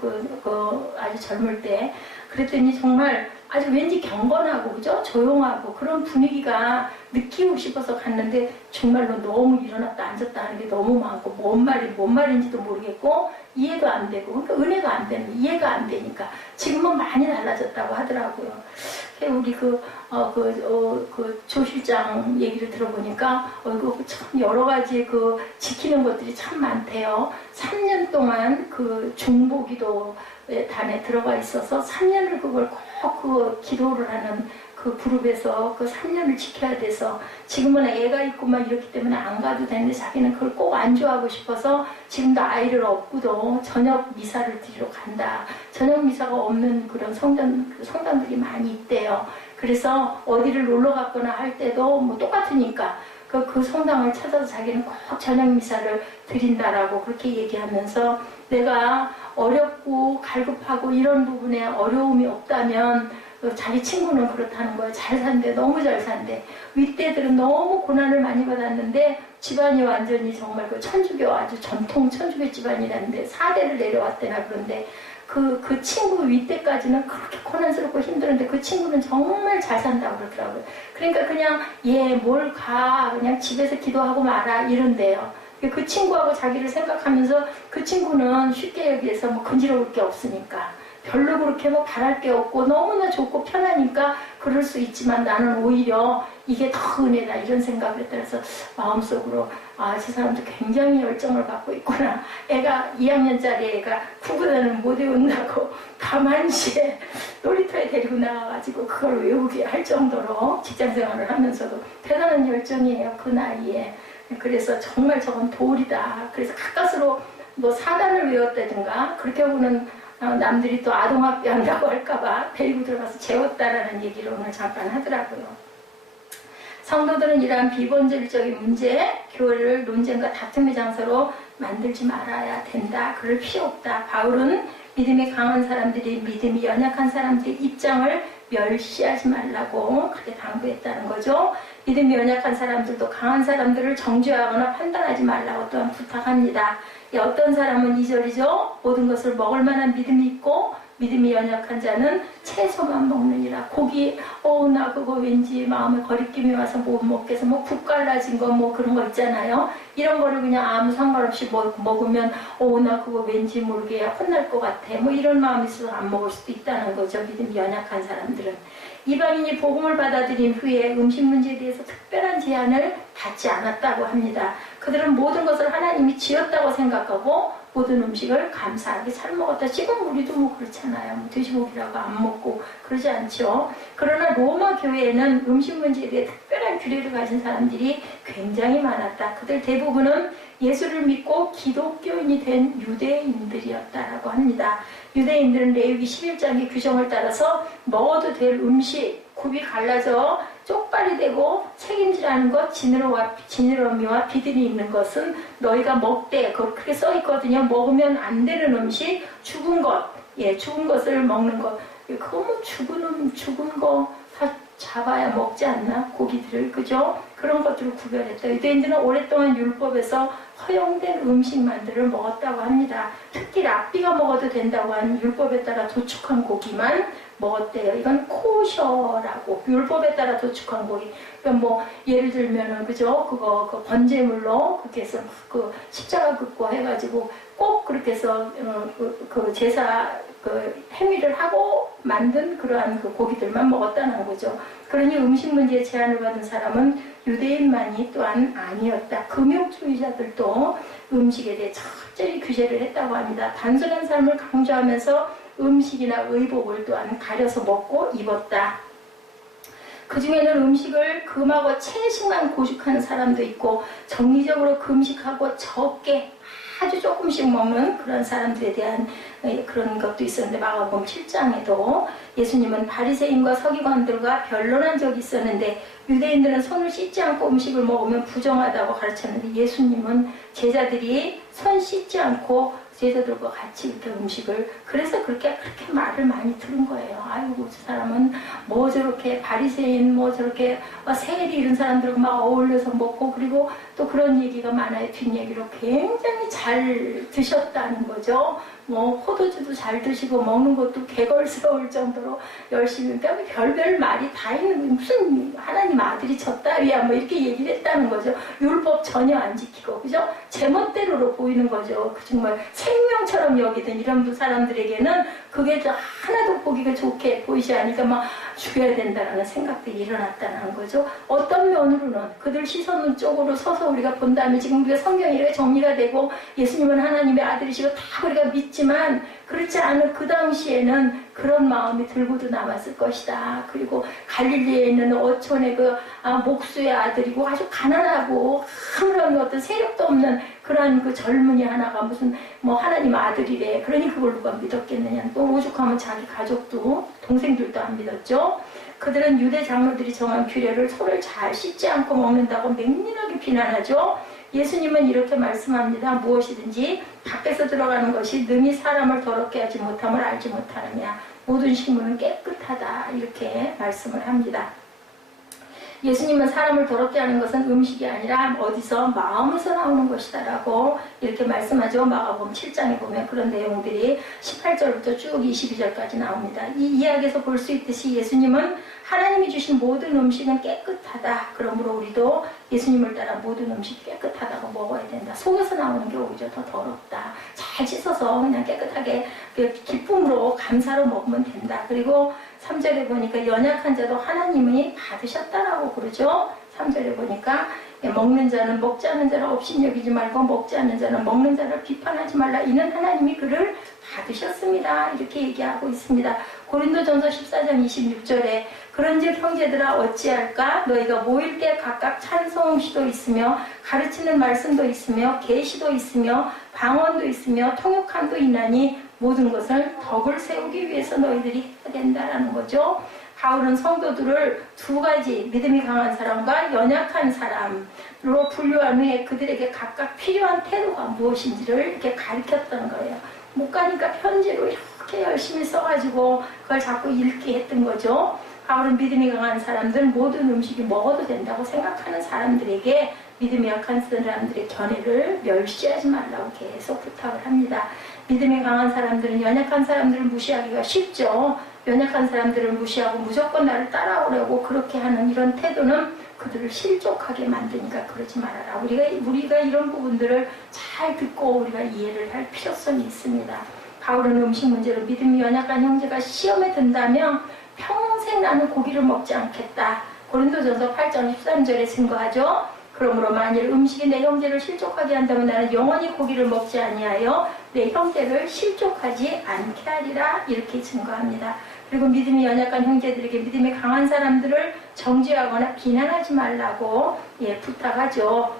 아주 젊을 때 그랬더니 정말 아주 왠지 경건하고 그죠? 조용하고 그런 분위기가 느끼고 싶어서 갔는데 정말로 너무 일어났다 앉았다 하는 게 너무 많고 뭔 말인지도 모르겠고 이해도 안 되고 그러니까 은혜가 안 되는 이해가 안 되니까 지금은 많이 달라졌다고 하더라고요. 우리 그 조 실장 얘기를 들어보니까 참 여러 가지 그 지키는 것들이 참 많대요. 3년 동안 그 중보기도 단에 들어가 있어서 3년을 그걸 꼭 그 기도를 하는 그 그룹에서 그 3년을 지켜야 돼서 지금은 애가 있고만 이렇기 때문에 안 가도 되는데 자기는 그걸 꼭 안주하고 싶어서 지금도 아이를 업고도 저녁 미사를 드리러 간다. 저녁 미사가 없는 그런 성당들이 많이 있대요. 그래서 어디를 놀러 갔거나 할 때도 뭐 똑같으니까 그 성당을 찾아서 자기는 꼭 저녁 미사를 드린다라고 그렇게 얘기하면서 내가 어렵고 갈급하고 이런 부분에 어려움이 없다면 자기 친구는 그렇다는 거예요. 잘 산대, 너무 잘 산대. 윗대들은 너무 고난을 많이 받았는데 집안이 완전히 정말 그 천주교 아주 전통 천주교 집안이라는데 4대를 내려왔대나 그런데 그 친구 윗대까지는 그렇게 고난스럽고 힘들었는데 그 친구는 정말 잘 산다고 그러더라고요. 그러니까 그냥 뭘 가 그냥 집에서 기도하고 말아 이런데요. 그 친구하고 자기를 생각하면서 그 친구는 쉽게 여기에서 뭐 근지러울 게 없으니까 별로 그렇게 뭐 바랄 게 없고 너무나 좋고 편하니까 그럴 수 있지만 나는 오히려 이게 더 은혜다 이런 생각을 했더라서 마음속으로 저 사람도 굉장히 열정을 갖고 있구나. 애가 2학년짜리 애가 구구단을 못 외운다고 밤1시에 놀이터에 데리고 나가가지고 그걸 외우게 할 정도로 직장생활을 하면서도 대단한 열정이에요. 그 나이에. 그래서 정말 저건 도리다. 그래서 가까스로 뭐 사단을 외웠다든가 그렇게 하고는 남들이 또 아동학대 한다고 할까봐 데리고 들어가서 재웠다라는 얘기를 오늘 잠깐 하더라고요. 성도들은 이러한 비본질적인 문제, 교회를 논쟁과 다툼의 장소로 만들지 말아야 된다. 그럴 필요 없다. 바울은 믿음이 강한 사람들이 믿음이 연약한 사람들의 입장을 멸시하지 말라고 그렇게 당부했다는 거죠. 믿음이 연약한 사람들도 강한 사람들을 정죄하거나 판단하지 말라고 또한 부탁합니다. 어떤 사람은 2절이죠. 모든 것을 먹을 만한 믿음이 있고 믿음이 연약한 자는 채소만 먹느니라. 고기, 나 그거 왠지 마음에 거리낌이 와서 못 먹겠어. 뭐 국 갈라진 거 뭐 그런 거 있잖아요. 이런 거를 그냥 아무 상관없이 먹으면 나 그거 왠지 모르게 혼날 것 같아. 뭐 이런 마음이 있어서 안 먹을 수도 있다는 거죠. 믿음이 연약한 사람들은. 이방인이 복음을 받아들인 후에 음식 문제에 대해서 특별한 제한을 받지 않았다고 합니다. 그들은 모든 것을 하나님이 지었다고 생각하고 모든 음식을 감사하게 잘 먹었다. 지금 우리도 뭐 그렇잖아요. 뭐 돼지고기라고 안 먹고 그러지 않죠. 그러나 로마 교회에는 음식 문제에 대해 특별한 규례를 가진 사람들이 굉장히 많았다. 그들 대부분은 예수를 믿고 기독교인이 된 유대인들이었다라고 합니다. 유대인들은 레위기 11장의 규정을 따라서 먹어도 될 음식 굽이 갈라져 쪽발이 되고 책임지라는 것, 지느러미와 비들이 있는 것은 너희가 먹되 그렇게 써있거든요. 먹으면 안 되는 음식, 죽은 것, 죽은 것을 먹는 것. 그거 뭐 죽은 거 잡아야 먹지 않나? 고기들을, 그죠? 그런 것들을 구별했다. 유대인들은 오랫동안 율법에서 허용된 음식만들을 먹었다고 합니다. 특히 랍비가 먹어도 된다고 한 율법에 따라 도축한 고기만 먹었대요. 이건 코셔라고, 율법에 따라 도축한 고기. 그러니까 뭐 예를 들면은, 그죠? 그 번제물로 그렇게 해서 그 십자가 긋고 해가지고 꼭 그렇게 해서 그 제사 그 행위를 하고 만든 그러한 그 고기들만 먹었다는 거죠. 그러니 음식 문제에 제한을 받은 사람은 유대인만이 또한 아니었다. 금욕주의자들도 음식에 대해 철저히 규제를 했다고 합니다. 단순한 삶을 강조하면서 음식이나 의복을 또한 가려서 먹고 입었다. 그 중에는 음식을 금하고 채식만 고집하는 사람도 있고 정리적으로 금식하고 적게 아주 조금씩 먹는 그런 사람들에 대한 그런 것도 있었는데, 마가복음 7장에도 예수님은 바리새인과 서기관들과 변론한 적이 있었는데 유대인들은 손을 씻지 않고 음식을 먹으면 부정하다고 가르쳤는데 예수님은 제자들이 손 씻지 않고 제자들과 같이 이렇게 음식을, 그래서 그렇게 말을 많이 들은 거예요. 아이고, 저 사람은 뭐 저렇게 바리새인 뭐 저렇게 세리 이런 사람들과 막 어울려서 먹고, 그리고 또 그런 얘기가 많아요. 뒷얘기로 굉장히 잘 드셨다는 거죠. 뭐 포도주도 잘 드시고 먹는 것도 개걸스러울 정도로 열심히, 그러니까 별별 말이 다 있는, 무슨 하나님 아들이 졌다위야 뭐 이렇게 얘기를 했다는 거죠. 율법 전혀 안 지키고, 그죠? 제멋대로로 보이는 거죠. 그 정말 생명처럼 여기던 이런 사람들에게는 그게 하나도 보기가 좋게 보이지 않으니까 막 죽여야 된다는 생각들이 일어났다는 거죠. 어떤 면으로는 그들 시선 쪽으로 서서 우리가 본다면 지금 우리가 성경이 이렇게 정리가 되고 예수님은 하나님의 아들이시고 다 우리가 믿지만, 그렇지 않은 그 당시에는 그런 마음이 들고도 남았을 것이다. 그리고 갈릴리에 있는 어촌의 목수의 아들이고 아주 가난하고 아무런 어떤 세력도 없는 그런 그 젊은이 하나가 무슨 뭐 하나님 아들이래. 그러니 그걸 누가 믿었겠느냐. 또 오죽하면 자기 가족도 동생들도 안 믿었죠. 그들은 유대 장로들이 정한 규례를 손을 잘 씻지 않고 먹는다고 맹렬하게 비난하죠. 예수님은 이렇게 말씀합니다. 무엇이든지 밖에서 들어가는 것이 능히 사람을 더럽게 하지 못함을 알지 못하느냐. 모든 식물은 깨끗하다. 이렇게 말씀을 합니다. 예수님은 사람을 더럽게 하는 것은 음식이 아니라 어디서 마음에서 나오는 것이다 라고 이렇게 말씀하죠. 마가복음 7장에 보면 그런 내용들이 18절부터 쭉 22절까지 나옵니다. 이 이야기에서 볼 수 있듯이 예수님은 하나님이 주신 모든 음식은 깨끗하다. 그러므로 우리도 예수님을 따라 모든 음식 깨끗하다고 먹어야 된다. 속에서 나오는 게 오히려 더 더럽다. 잘 씻어서 그냥 깨끗하게 기쁨으로 감사로 먹으면 된다. 그리고 3절에 보니까 연약한 자도 하나님이 받으셨다라고 그러죠. 3절에 보니까 먹는 자는 먹지 않는 자를 업신여기지 말고 먹지 않는 자는 먹는 자를 비판하지 말라. 이는 하나님이 그를 받으셨습니다. 이렇게 얘기하고 있습니다. 고린도전서 14장 26절에 그런즉 형제들아 어찌할까? 너희가 모일 때 각각 찬송시도 있으며 가르치는 말씀도 있으며 계시도 있으며 방언도 있으며 통역함도 있나니 모든 것을 덕을 세우기 위해서 너희들이 해야 된다라는 거죠. 바울은 성도들을 두 가지 믿음이 강한 사람과 연약한 사람으로 분류한 후에 그들에게 각각 필요한 태도가 무엇인지를 이렇게 가르쳤던 거예요. 못 가니까 편지로 이렇게 열심히 써가지고 그걸 자꾸 읽게 했던 거죠. 바울은 믿음이 강한 사람들 모든 음식이 먹어도 된다고 생각하는 사람들에게 믿음이 약한 사람들의 견해를 멸시하지 말라고 계속 부탁을 합니다. 믿음이 강한 사람들은 연약한 사람들을 무시하기가 쉽죠. 연약한 사람들을 무시하고 무조건 나를 따라오려고 그렇게 하는 이런 태도는 그들을 실족하게 만드니까 그러지 말아라. 우리가 이런 부분들을 잘 듣고 우리가 이해를 할 필요성이 있습니다. 바울은 음식 문제로 믿음이 연약한 형제가 시험에 든다면 평생 나는 고기를 먹지 않겠다. 고린도전서 8장 13절에 증거하죠. 그러므로 만일 음식이 내 형제를 실족하게 한다면 나는 영원히 고기를 먹지 아니하여 내 형제를 실족하지 않게 하리라. 이렇게 증거합니다. 그리고 믿음이 연약한 형제들에게 믿음이 강한 사람들을 정죄하거나 비난하지 말라고 부탁하죠.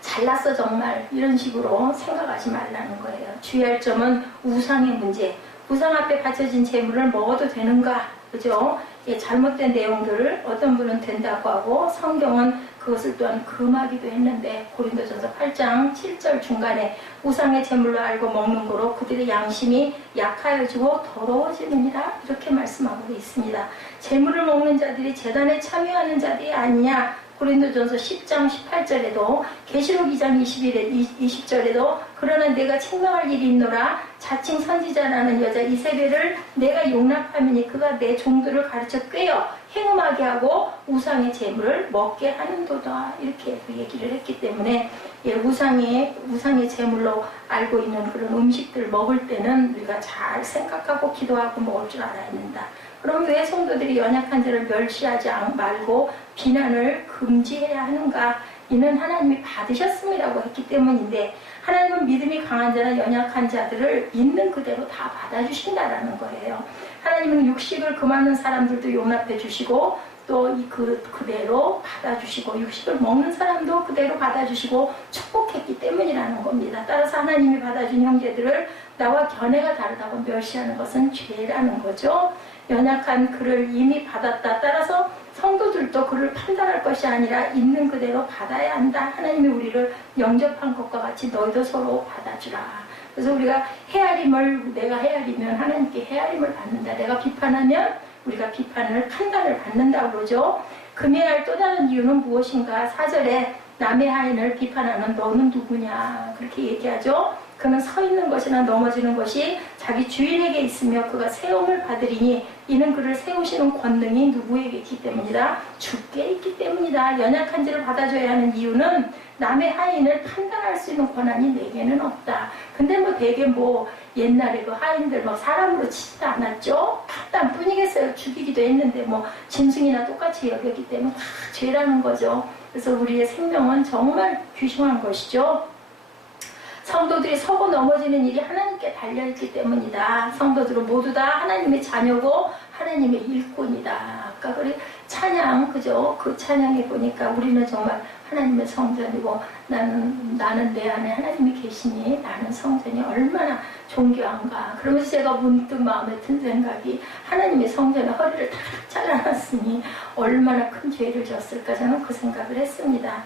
잘났어 정말 이런 식으로 생각하지 말라는 거예요. 주의할 점은 우상의 문제. 우상 앞에 바쳐진 재물을 먹어도 되는가? 그죠? 잘못된 내용들을 어떤 분은 된다고 하고 성경은 그것을 또한 금하기도 했는데 고린도전서 8장 7절 중간에 우상의 제물로 알고 먹는 거로 그들의 양심이 약하여지고 더러워지느니라 이렇게 말씀하고 있습니다. 재물을 먹는 자들이 제단에 참여하는 자들이 아니냐. 고린도전서 10장 18절에도 계시록 2장 20절에도 그러나 내가 책망할 일이 있노라. 자칭 선지자라는 여자 이세벨을 내가 용납하면 그가 내 종들을 가르쳐 꿰어 행음하게 하고 우상의 재물을 먹게 하는도다. 이렇게 얘기를 했기 때문에 우상의 재물로 알고 있는 그런 음식들을 먹을 때는 우리가 잘 생각하고 기도하고 먹을 줄 알아야 된다. 그럼 왜 성도들이 연약한 자를 멸시하지 말고 비난을 금지해야 하는가? 이는 하나님이 받으셨음이라고 했기 때문인데, 하나님은 믿음이 강한 자나 연약한 자들을 있는 그대로 다 받아주신다라는 거예요. 하나님은 육식을 금하는 사람들도 용납해 주시고 또 그대로 받아주시고 육식을 먹는 사람도 그대로 받아주시고 축복했기 때문이라는 겁니다. 따라서 하나님이 받아준 형제들을 나와 견해가 다르다고 멸시하는 것은 죄라는 거죠. 연약한 그를 이미 받았다. 따라서 성도들도 그를 판단할 것이 아니라 있는 그대로 받아야 한다. 하나님이 우리를 영접한 것과 같이 너희도 서로 받아주라. 그래서 우리가 내가 헤아리면 하나님께 헤아림을 받는다. 내가 비판하면 우리가 비판을 판단을 받는다고 그러죠. 금해할 또 다른 이유는 무엇인가? 4절에 남의 하인을 비판하는 너는 누구냐 그렇게 얘기하죠. 그는 서 있는 것이나 넘어지는 것이 자기 주인에게 있으며 그가 세움을 받으리니 이는 그를 세우시는 권능이 누구에게 있기 때문이다? 주께 있기 때문이다. 연약한 자를 받아줘야 하는 이유는 남의 하인을 판단할 수 있는 권한이 내게는 없다. 근데 되게 옛날에 그 하인들 사람으로 치지도 않았죠? 판단뿐이겠어요. 죽이기도 했는데 짐승이나 똑같이 여겼기 때문에 다 죄라는 거죠. 그래서 우리의 생명은 정말 귀중한 것이죠. 성도들이 서고 넘어지는 일이 하나님께 달려있기 때문이다. 성도들은 모두 다 하나님의 자녀고 하나님의 일꾼이다. 아까 찬양, 그죠? 그 찬양에 보니까 우리는 정말 하나님의 성전이고 나는 내 안에 하나님이 계시니 나는 성전이 얼마나 존귀한가. 그러면서 제가 문득 마음에 든 생각이 하나님의 성전에 허리를 다 잘라놨으니 얼마나 큰 죄를 졌을까. 저는 그 생각을 했습니다.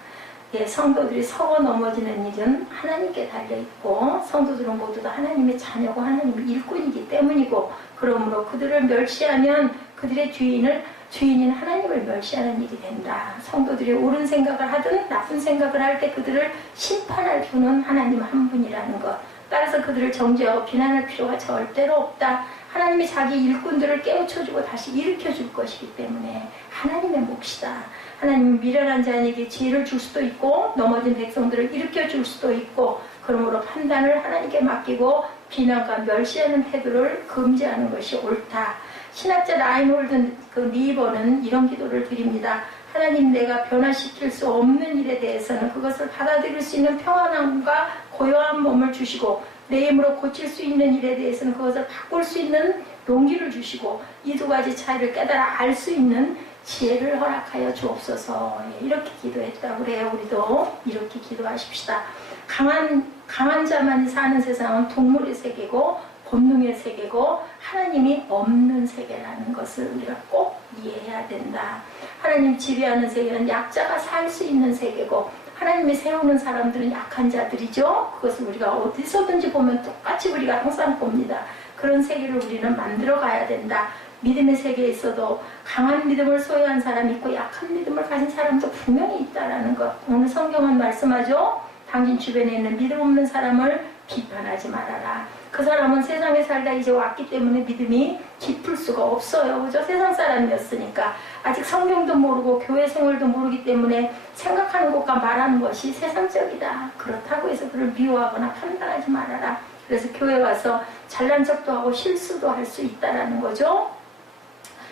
성도들이 서고 넘어지는 일은 하나님께 달려있고 성도들은 모두 다 하나님의 자녀고 하나님의 일꾼이기 때문이고, 그러므로 그들을 멸시하면 그들의 주인인 하나님을 멸시하는 일이 된다. 성도들이 옳은 생각을 하든 나쁜 생각을 할 때 그들을 심판할 주는 하나님 한 분이라는 것. 따라서 그들을 정죄하고 비난할 필요가 절대로 없다. 하나님이 자기 일꾼들을 깨우쳐주고 다시 일으켜줄 것이기 때문에 하나님의 몫이다. 하나님은 미련한 자에게 지혜를 줄 수도 있고 넘어진 백성들을 일으켜줄 수도 있고, 그러므로 판단을 하나님께 맡기고 비난과 멸시하는 태도를 금지하는 것이 옳다. 신학자 라인홀드 니버는 이런 기도를 드립니다. 하나님, 내가 변화시킬 수 없는 일에 대해서는 그것을 받아들일 수 있는 평안함과 고요한 몸을 주시고, 내 힘으로 고칠 수 있는 일에 대해서는 그것을 바꿀 수 있는 용기를 주시고, 이 두 가지 차이를 깨달아 알 수 있는 지혜를 허락하여 주옵소서. 이렇게 기도했다고 그래요. 우리도 이렇게 기도하십시다. 강한 자만이 사는 세상은 동물의 세계고 본능의 세계고 하나님이 없는 세계라는 것을 우리가 꼭 이해해야 된다. 하나님 지배하는 세계는 약자가 살 수 있는 세계고, 하나님이 세우는 사람들은 약한 자들이죠. 그것을 우리가 어디서든지 보면 똑같이 우리가 항상 봅니다. 그런 세계를 우리는 만들어 가야 된다. 믿음의 세계에 있어도 강한 믿음을 소유한 사람이 있고 약한 믿음을 가진 사람도 분명히 있다라는 것. 오늘 성경은 말씀하죠. 당신 주변에 있는 믿음 없는 사람을 비판하지 말아라. 그 사람은 세상에 살다 이제 왔기 때문에 믿음이 깊을 수가 없어요. 그죠? 세상 사람이었으니까 아직 성경도 모르고 교회 생활도 모르기 때문에 생각하는 것과 말하는 것이 세상적이다. 그렇다고 해서 그를 미워하거나 판단하지 말아라. 그래서 교회 와서 잘난 척도 하고 실수도 할 수 있다라는 거죠.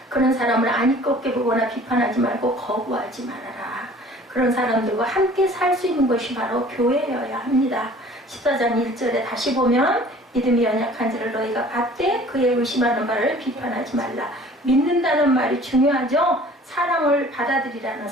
그런 사람을 안이껍게 보거나 비판하지 말고 거부하지 말아라. 그런 사람들과 함께 살 수 있는 것이 바로 교회여야 합니다. 14장 1절에 다시 보면 믿음이 연약한 자를 너희가 받되 그의 의심하는 바를 비판하지 말라. 믿는다는 말이 중요하죠. 사람을 받아들이라는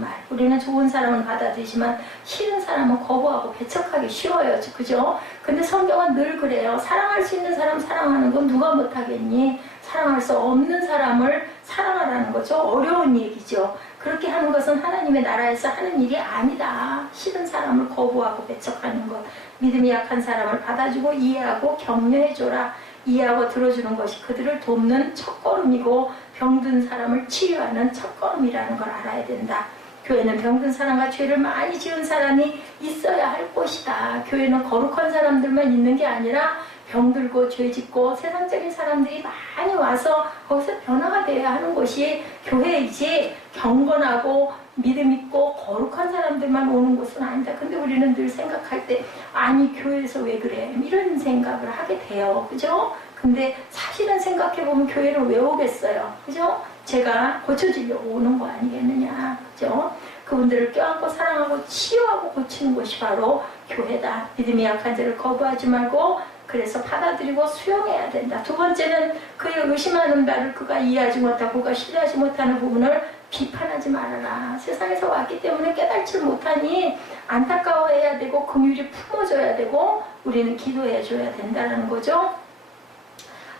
말. 우리는 좋은 사람을 받아들이지만 싫은 사람은 거부하고 배척하기 쉬워요. 그죠? 근데 성경은 늘 그래요. 사랑할 수 있는 사람 사랑하는 건 누가 못하겠니? 사랑할 수 없는 사람을 사랑하라는 거죠. 어려운 얘기죠. 그렇게 하는 것은 하나님의 나라에서 하는 일이 아니다. 싫은 사람을 거부하고 배척하는 것. 믿음이 약한 사람을 받아주고 이해하고 격려해줘라. 이해하고 들어주는 것이 그들을 돕는 첫걸음이고 병든 사람을 치유하는 첫걸음이라는 걸 알아야 된다. 교회는 병든 사람과 죄를 많이 지은 사람이 있어야 할 곳이다. 교회는 거룩한 사람들만 있는 게 아니라 병들고 죄짓고 세상적인 사람들이 많이 와서 거기서 변화가 되어야 하는 곳이 교회이지, 경건하고 믿음 있고 거룩한 사람들만 오는 곳은 아니다. 근데 우리는 늘 생각할 때 아니 교회에서 왜 그래? 이런 생각을 하게 돼요. 그죠? 근데 사실은 생각해보면 교회를 왜 오겠어요? 그죠? 제가 고쳐지려고 오는 거 아니겠느냐. 그죠? 그분들을 껴안고 사랑하고 치유하고 고치는 곳이 바로 교회다. 믿음이 약한 자를 거부하지 말고 그래서 받아들이고 수용해야 된다. 두 번째는 그의 의심하는 바를 그가 이해하지 못하고 그가 신뢰하지 못하는 부분을 비판하지 말아라. 세상에서 왔기 때문에 깨닫지 못하니 안타까워해야 되고 긍휼이 품어줘야 되고 우리는 기도해줘야 된다는 거죠.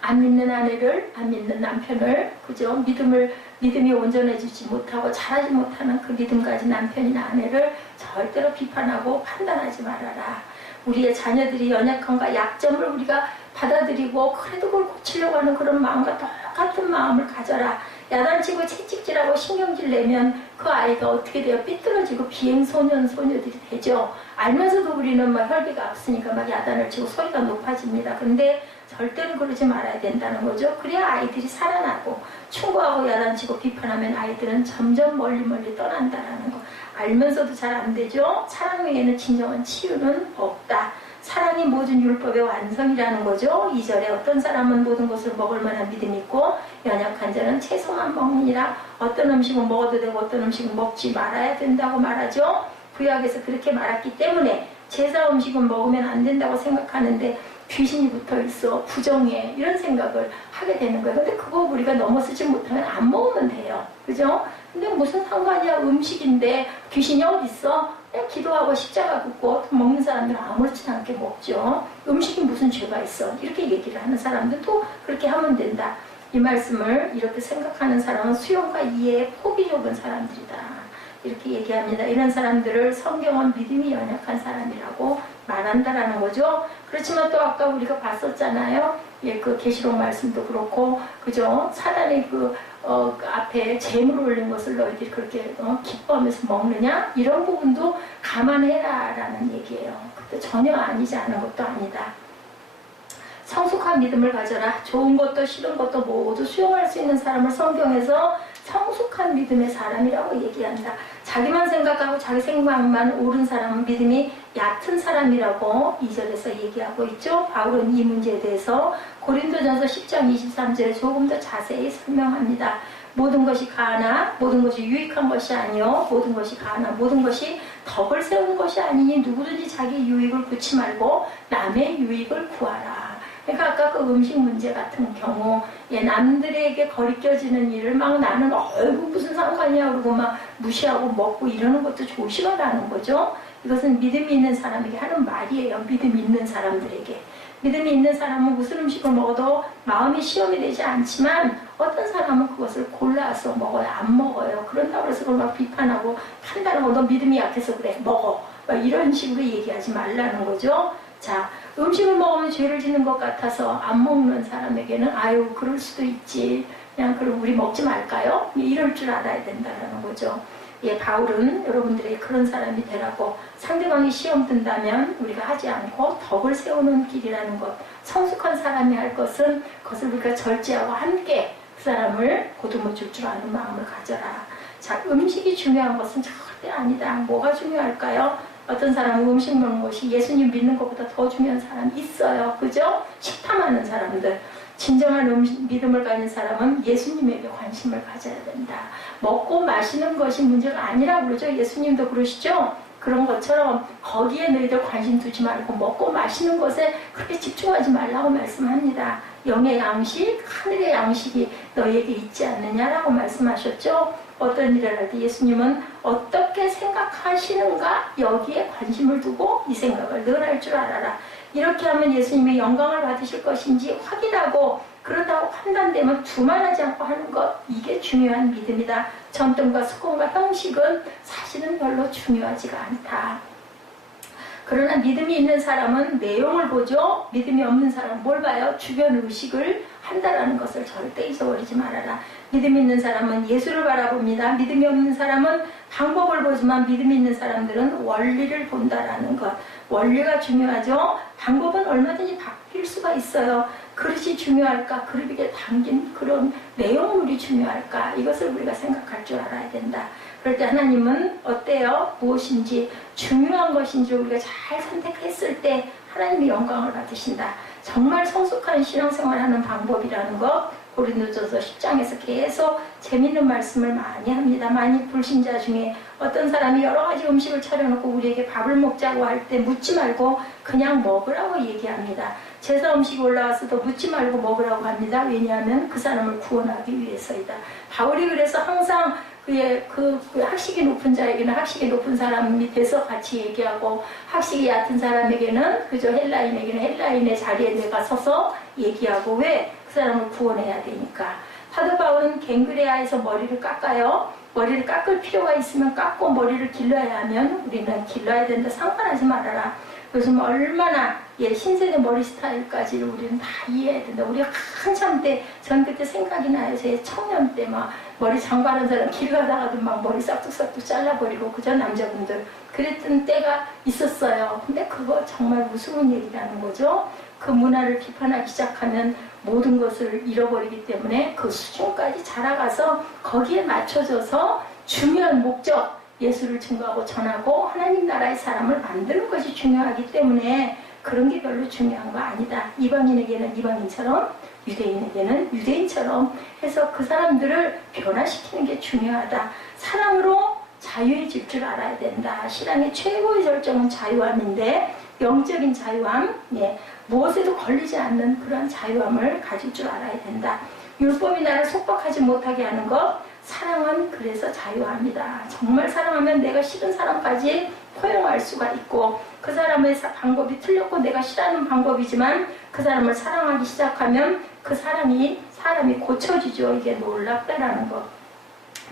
안 믿는 아내를, 안 믿는 남편을, 그죠? 믿음이 온전해지지 못하고 잘하지 못하는 그 믿음 가진 남편이나 아내를 절대로 비판하고 판단하지 말아라. 우리의 자녀들이 연약함과 약점을 우리가 받아들이고 그래도 그걸 고치려고 하는 그런 마음과 똑같은 마음을 가져라. 야단치고 채찍질하고 신경질 내면 그 아이가 어떻게 돼요? 삐뚤어지고 비행소년, 소녀들이 되죠. 알면서도 우리는 막 혈기가 앞서니까 막 야단을 치고 소리가 높아집니다. 근데 절대로 그러지 말아야 된다는 거죠. 그래야 아이들이 살아나고 충고하고 야단치고 비판하면 아이들은 점점 멀리 떠난다는 거. 알면서도 잘 안 되죠. 사랑 외에는 진정한 치유는 없다. 사랑이 모든 율법의 완성이라는 거죠. 2절에 어떤 사람은 모든 것을 먹을 만한 믿음이 있고 연약한 자는 채소만 먹느니라. 어떤 음식은 먹어도 되고 어떤 음식은 먹지 말아야 된다고 말하죠. 구약에서 그렇게 말했기 때문에 제사 음식은 먹으면 안 된다고 생각하는데 귀신이 붙어있어, 부정해, 이런 생각을 하게 되는 거예요. 근데 그거 우리가 넘어서지 못하면 안 먹으면 돼요. 그죠? 근데 무슨 상관이야, 음식인데 귀신이 어딨어? 그냥 기도하고 십자가 긋고 먹는 사람들은 아무렇지도 않게 먹죠. 음식이 무슨 죄가 있어? 이렇게 얘기를 하는 사람들도 그렇게 하면 된다. 이 말씀을 이렇게 생각하는 사람은 수용과 이해에 폭이 좁은 사람들이다. 이렇게 얘기합니다. 이런 사람들을 성경은 믿음이 연약한 사람이라고 말한다라는 거죠. 그렇지만 또 아까 우리가 봤었잖아요. 예, 그 계시록 말씀도 그렇고, 그죠? 사단이 앞에 재물을 올린 것을 너희들이 그렇게 기뻐하면서 먹느냐? 이런 부분도 감안해라라는 얘기예요. 근데 전혀 아니지 않은 것도 아니다. 성숙한 믿음을 가져라. 좋은 것도 싫은 것도 모두 수용할 수 있는 사람을 성경에서 성숙한 믿음의 사람이라고 얘기한다. 자기만 생각하고 자기 생각만 옳은 사람은 믿음이 얕은 사람이라고 2절에서 얘기하고 있죠. 바울은 이 문제에 대해서 고린도전서 10장 23절에 조금 더 자세히 설명합니다. 모든 것이 가하나 모든 것이 유익한 것이 아니요 모든 것이 가하나 모든 것이 덕을 세우는 것이 아니니 누구든지 자기 유익을 구치 말고 남의 유익을 구하라. 그러니까 아까 그 음식 문제 같은 경우 남들에게 거리껴지는 일을 막 나는 어이구 무슨 상관이야 그러고 막 무시하고 먹고 이러는 것도 조심하라는 거죠. 이것은 믿음이 있는 사람에게 하는 말이에요. 믿음이 있는 사람들에게. 믿음이 있는 사람은 무슨 음식을 먹어도 마음이 시험이 되지 않지만 어떤 사람은 그것을 골라서 먹어요. 안 먹어요. 그런다고 해서 그걸 막 비판하고 판단하고 너 믿음이 약해서 그래 먹어. 막 이런 식으로 얘기하지 말라는 거죠. 자, 음식을 먹으면 죄를 짓는 것 같아서 안 먹는 사람에게는 아유 그럴 수도 있지. 그냥 그럼 우리 먹지 말까요? 이럴 줄 알아야 된다는 거죠. 예, 바울은 여러분들이 그런 사람이 되라고 상대방이 시험 든다면 우리가 하지 않고 덕을 세우는 길이라는 것. 성숙한 사람이 할 것은 그것을 우리가 절제하고 함께 그 사람을 거두어 줄 아는 마음을 가져라. 자, 음식이 중요한 것은 절대 아니다. 뭐가 중요할까요? 어떤 사람은 음식 먹는 것이 예수님 믿는 것보다 더 중요한 사람이 있어요. 그죠? 식탐하는 사람들. 진정한 믿음을 가진 사람은 예수님에게 관심을 가져야 된다. 먹고 마시는 것이 문제가 아니라고 그러죠. 예수님도 그러시죠? 그런 것처럼 거기에 너희들 관심 두지 말고 먹고 마시는 것에 그렇게 집중하지 말라고 말씀합니다. 영의 양식, 하늘의 양식이 너희에게 있지 않느냐라고 말씀하셨죠. 어떤 일을 할 때 예수님은 어떻게 생각하시는가 여기에 관심을 두고 이 생각을 늘 할 줄 알아라. 이렇게 하면 예수님의 영광을 받으실 것인지 확인하고 그렇다고 판단되면 두말하지 않고 하는 것, 이게 중요한 믿음이다. 전통과 습관과 형식은 사실은 별로 중요하지가 않다. 그러나 믿음이 있는 사람은 내용을 보죠. 믿음이 없는 사람은 뭘 봐요? 주변 의식을 한다라는 것을 절대 잊어버리지 말아라. 믿음 있는 사람은 예수를 바라봅니다. 믿음이 없는 사람은 방법을 보지만 믿음이 있는 사람들은 원리를 본다라는 것. 원리가 중요하죠. 방법은 얼마든지 바뀔 수가 있어요. 그릇이 중요할까? 그릇에 담긴 그런 내용물이 중요할까? 이것을 우리가 생각할 줄 알아야 된다. 그럴 때 하나님은 어때요? 무엇인지 중요한 것인지 우리가 잘 선택했을 때 하나님이 영광을 받으신다. 정말 성숙한 신앙생활하는 방법이라는 것, 고린도전서 10장에서 계속 재밌는 말씀을 많이 합니다. 많이 불신자 중에 어떤 사람이 여러 가지 음식을 차려놓고 우리에게 밥을 먹자고 할 때 묻지 말고 그냥 먹으라고 얘기합니다. 제사 음식이 올라와서도 묻지 말고 먹으라고 합니다. 왜냐하면 그 사람을 구원하기 위해서이다. 바울이 그래서 항상 그 학식이 높은 자에게는 학식이 높은 사람이 돼서 같이 얘기하고, 학식이 얕은 사람에게는, 그저 헬라인에게는 헬라인의 자리에 내가 서서 얘기하고, 왜? 그 사람을 구원해야 되니까. 사도 바울은 갱그레아에서 머리를 깎아요. 머리를 깎을 필요가 있으면 깎고 머리를 길러야 하면 우리는 길러야 된다. 상관하지 말아라. 요즘 얼마나 신세대 머리 스타일까지를 우리는 다 이해해야 된다. 우리가 한참 때, 전 그때 생각이 나요. 제 청년 때 막 머리 장발한 사람 길 가다가도 막 머리 싹둑싹둑 잘라버리고, 그저 남자분들 그랬던 때가 있었어요. 근데 그거 정말 무서운 얘기라는 거죠. 그 문화를 비판하기 시작하면 모든 것을 잃어버리기 때문에 그 수준까지 자라가서 거기에 맞춰져서 중요한 목적, 예수를 증거하고 전하고 하나님 나라의 사람을 만드는 것이 중요하기 때문에 그런 게 별로 중요한 거 아니다. 이방인에게는 이방인처럼, 유대인에게는 유대인처럼 해서 그 사람들을 변화시키는 게 중요하다. 사랑으로 자유해질 줄 알아야 된다. 신앙의 최고의 절정은 자유함인데, 영적인 자유함, 무엇에도 걸리지 않는 그러한 자유함을 가질 줄 알아야 된다. 율법이 나를 속박하지 못하게 하는 것, 사랑은 그래서 자유합니다. 정말 사랑하면 내가 싫은 사람까지 포용할 수가 있고, 그 사람의 방법이 틀렸고 내가 싫어하는 방법이지만 그 사람을 사랑하기 시작하면 그 사람이 고쳐지죠. 이게 놀랍다라는 것.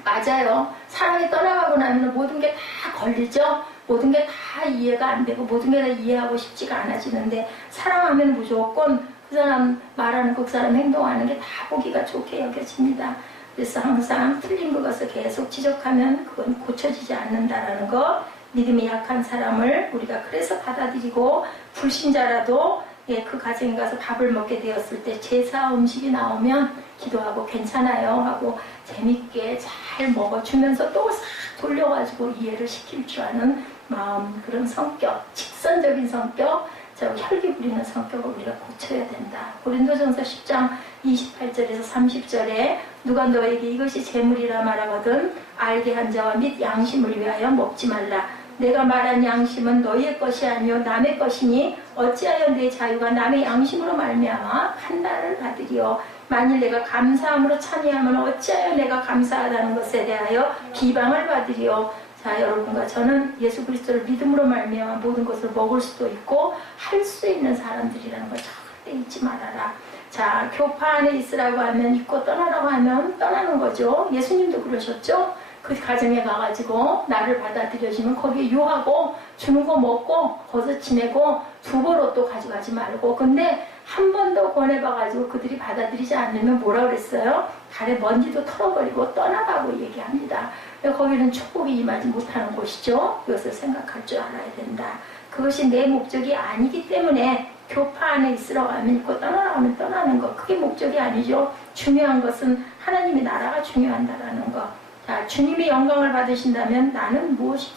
맞아요. 사랑이 떠나가고 나면 모든 게 다 걸리죠. 모든 게 다 이해가 안 되고 모든 게 다 이해하고 싶지가 않아지는데, 사랑하면 무조건 그 사람 말하는 거, 그 사람 행동하는 게 다 보기가 좋게 여겨집니다. 그래서 항상 틀린 것을 계속 지적하면 그건 고쳐지지 않는다라는 것. 믿음이 약한 사람을 우리가 그래서 받아들이고, 불신자라도 그 가정에 가서 밥을 먹게 되었을 때 제사 음식이 나오면 기도하고 괜찮아요 하고 재밌게 잘 먹어주면서 또 싹 돌려가지고 이해를 시킬 줄 아는 마음, 그런 성격, 직선적인 성격, 혈기 부리는 성격을 우리가 고쳐야 된다. 고린도전서 10장 28절에서 30절에 누가 너에게 이것이 재물이라 말하거든 알게 한 자와 및 양심을 위하여 먹지 말라. 내가 말한 양심은 너희의 것이 아니요 남의 것이니 어찌하여 내 자유가 남의 양심으로 말미암아 판단을 받으리요. 만일 내가 감사함으로 참여하면 어찌하여 내가 감사하다는 것에 대하여 비방을 받으리요. 자, 여러분과 저는 예수 그리스도를 믿음으로 말미암아 모든 것을 먹을 수도 있고 할 수 있는 사람들이라는 걸 절대 잊지 말아라. 자, 교파 안에 있으라고 하면 있고 떠나라고 하면 떠나는 거죠. 예수님도 그러셨죠. 그 가정에 가가지고 나를 받아들여주면 거기에 유하고 주는 거 먹고 거기서 지내고 두고로 또 가져가지 말고. 근데 한 번 더 권해봐가지고 그들이 받아들이지 않으면 뭐라 그랬어요? 발에 먼지도 털어버리고 떠나가고 얘기합니다. 거기는 축복이 임하지 못하는 곳이죠. 이것을 생각할 줄 알아야 된다. 그것이 내 목적이 아니기 때문에 교파 안에 있으라고 하면 있고 떠나라고 하면 떠나는 것, 그게 목적이 아니죠. 중요한 것은 하나님의 나라가 중요한다라는 것. 자, 주님이 영광을 받으신다면 나는 무엇이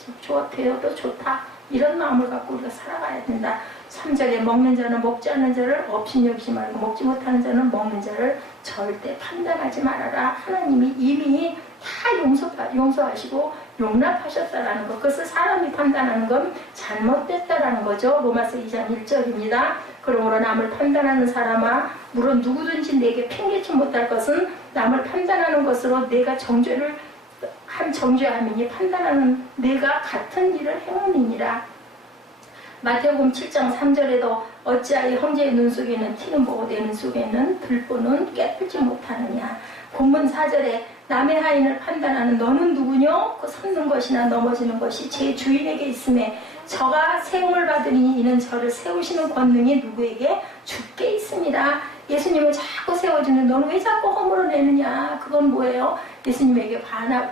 되어도 좋다. 이런 마음을 갖고 우리가 살아가야 된다. 3절에 먹는 자는 먹지 않는 자를 업신여기지 말고 먹지 못하는 자는 먹는 자를 절대 판단하지 말아라. 하나님이 이미 다 용서하시고 용납하셨다라는 것. 그것을 사람이 판단하는 건 잘못됐다라는 거죠. 로마서 2장 1절입니다. 그러므로 남을 판단하는 사람아, 물론 누구든지 내게 핑계치 못할 것은 남을 판단하는 것으로 내가 정죄함이니 판단하는 내가 같은 일을 행함이니라. 마태복음 7장 3절에도 어찌하여 형제의 눈 속에는 티는 보고 내 눈 속에는 들보는 깨풀지 못하느냐. 본문 4절에 남의 하인을 판단하는 너는 누구뇨? 그 섰는 것이나 넘어지는 것이 제 주인에게 있음에 저가 세움을 받으니 이는 저를 세우시는 권능이 누구에게? 주께 있습니다. 예수님을 자꾸 세워주는 너는 왜 자꾸 허물어내느냐? 그건 뭐예요? 예수님에게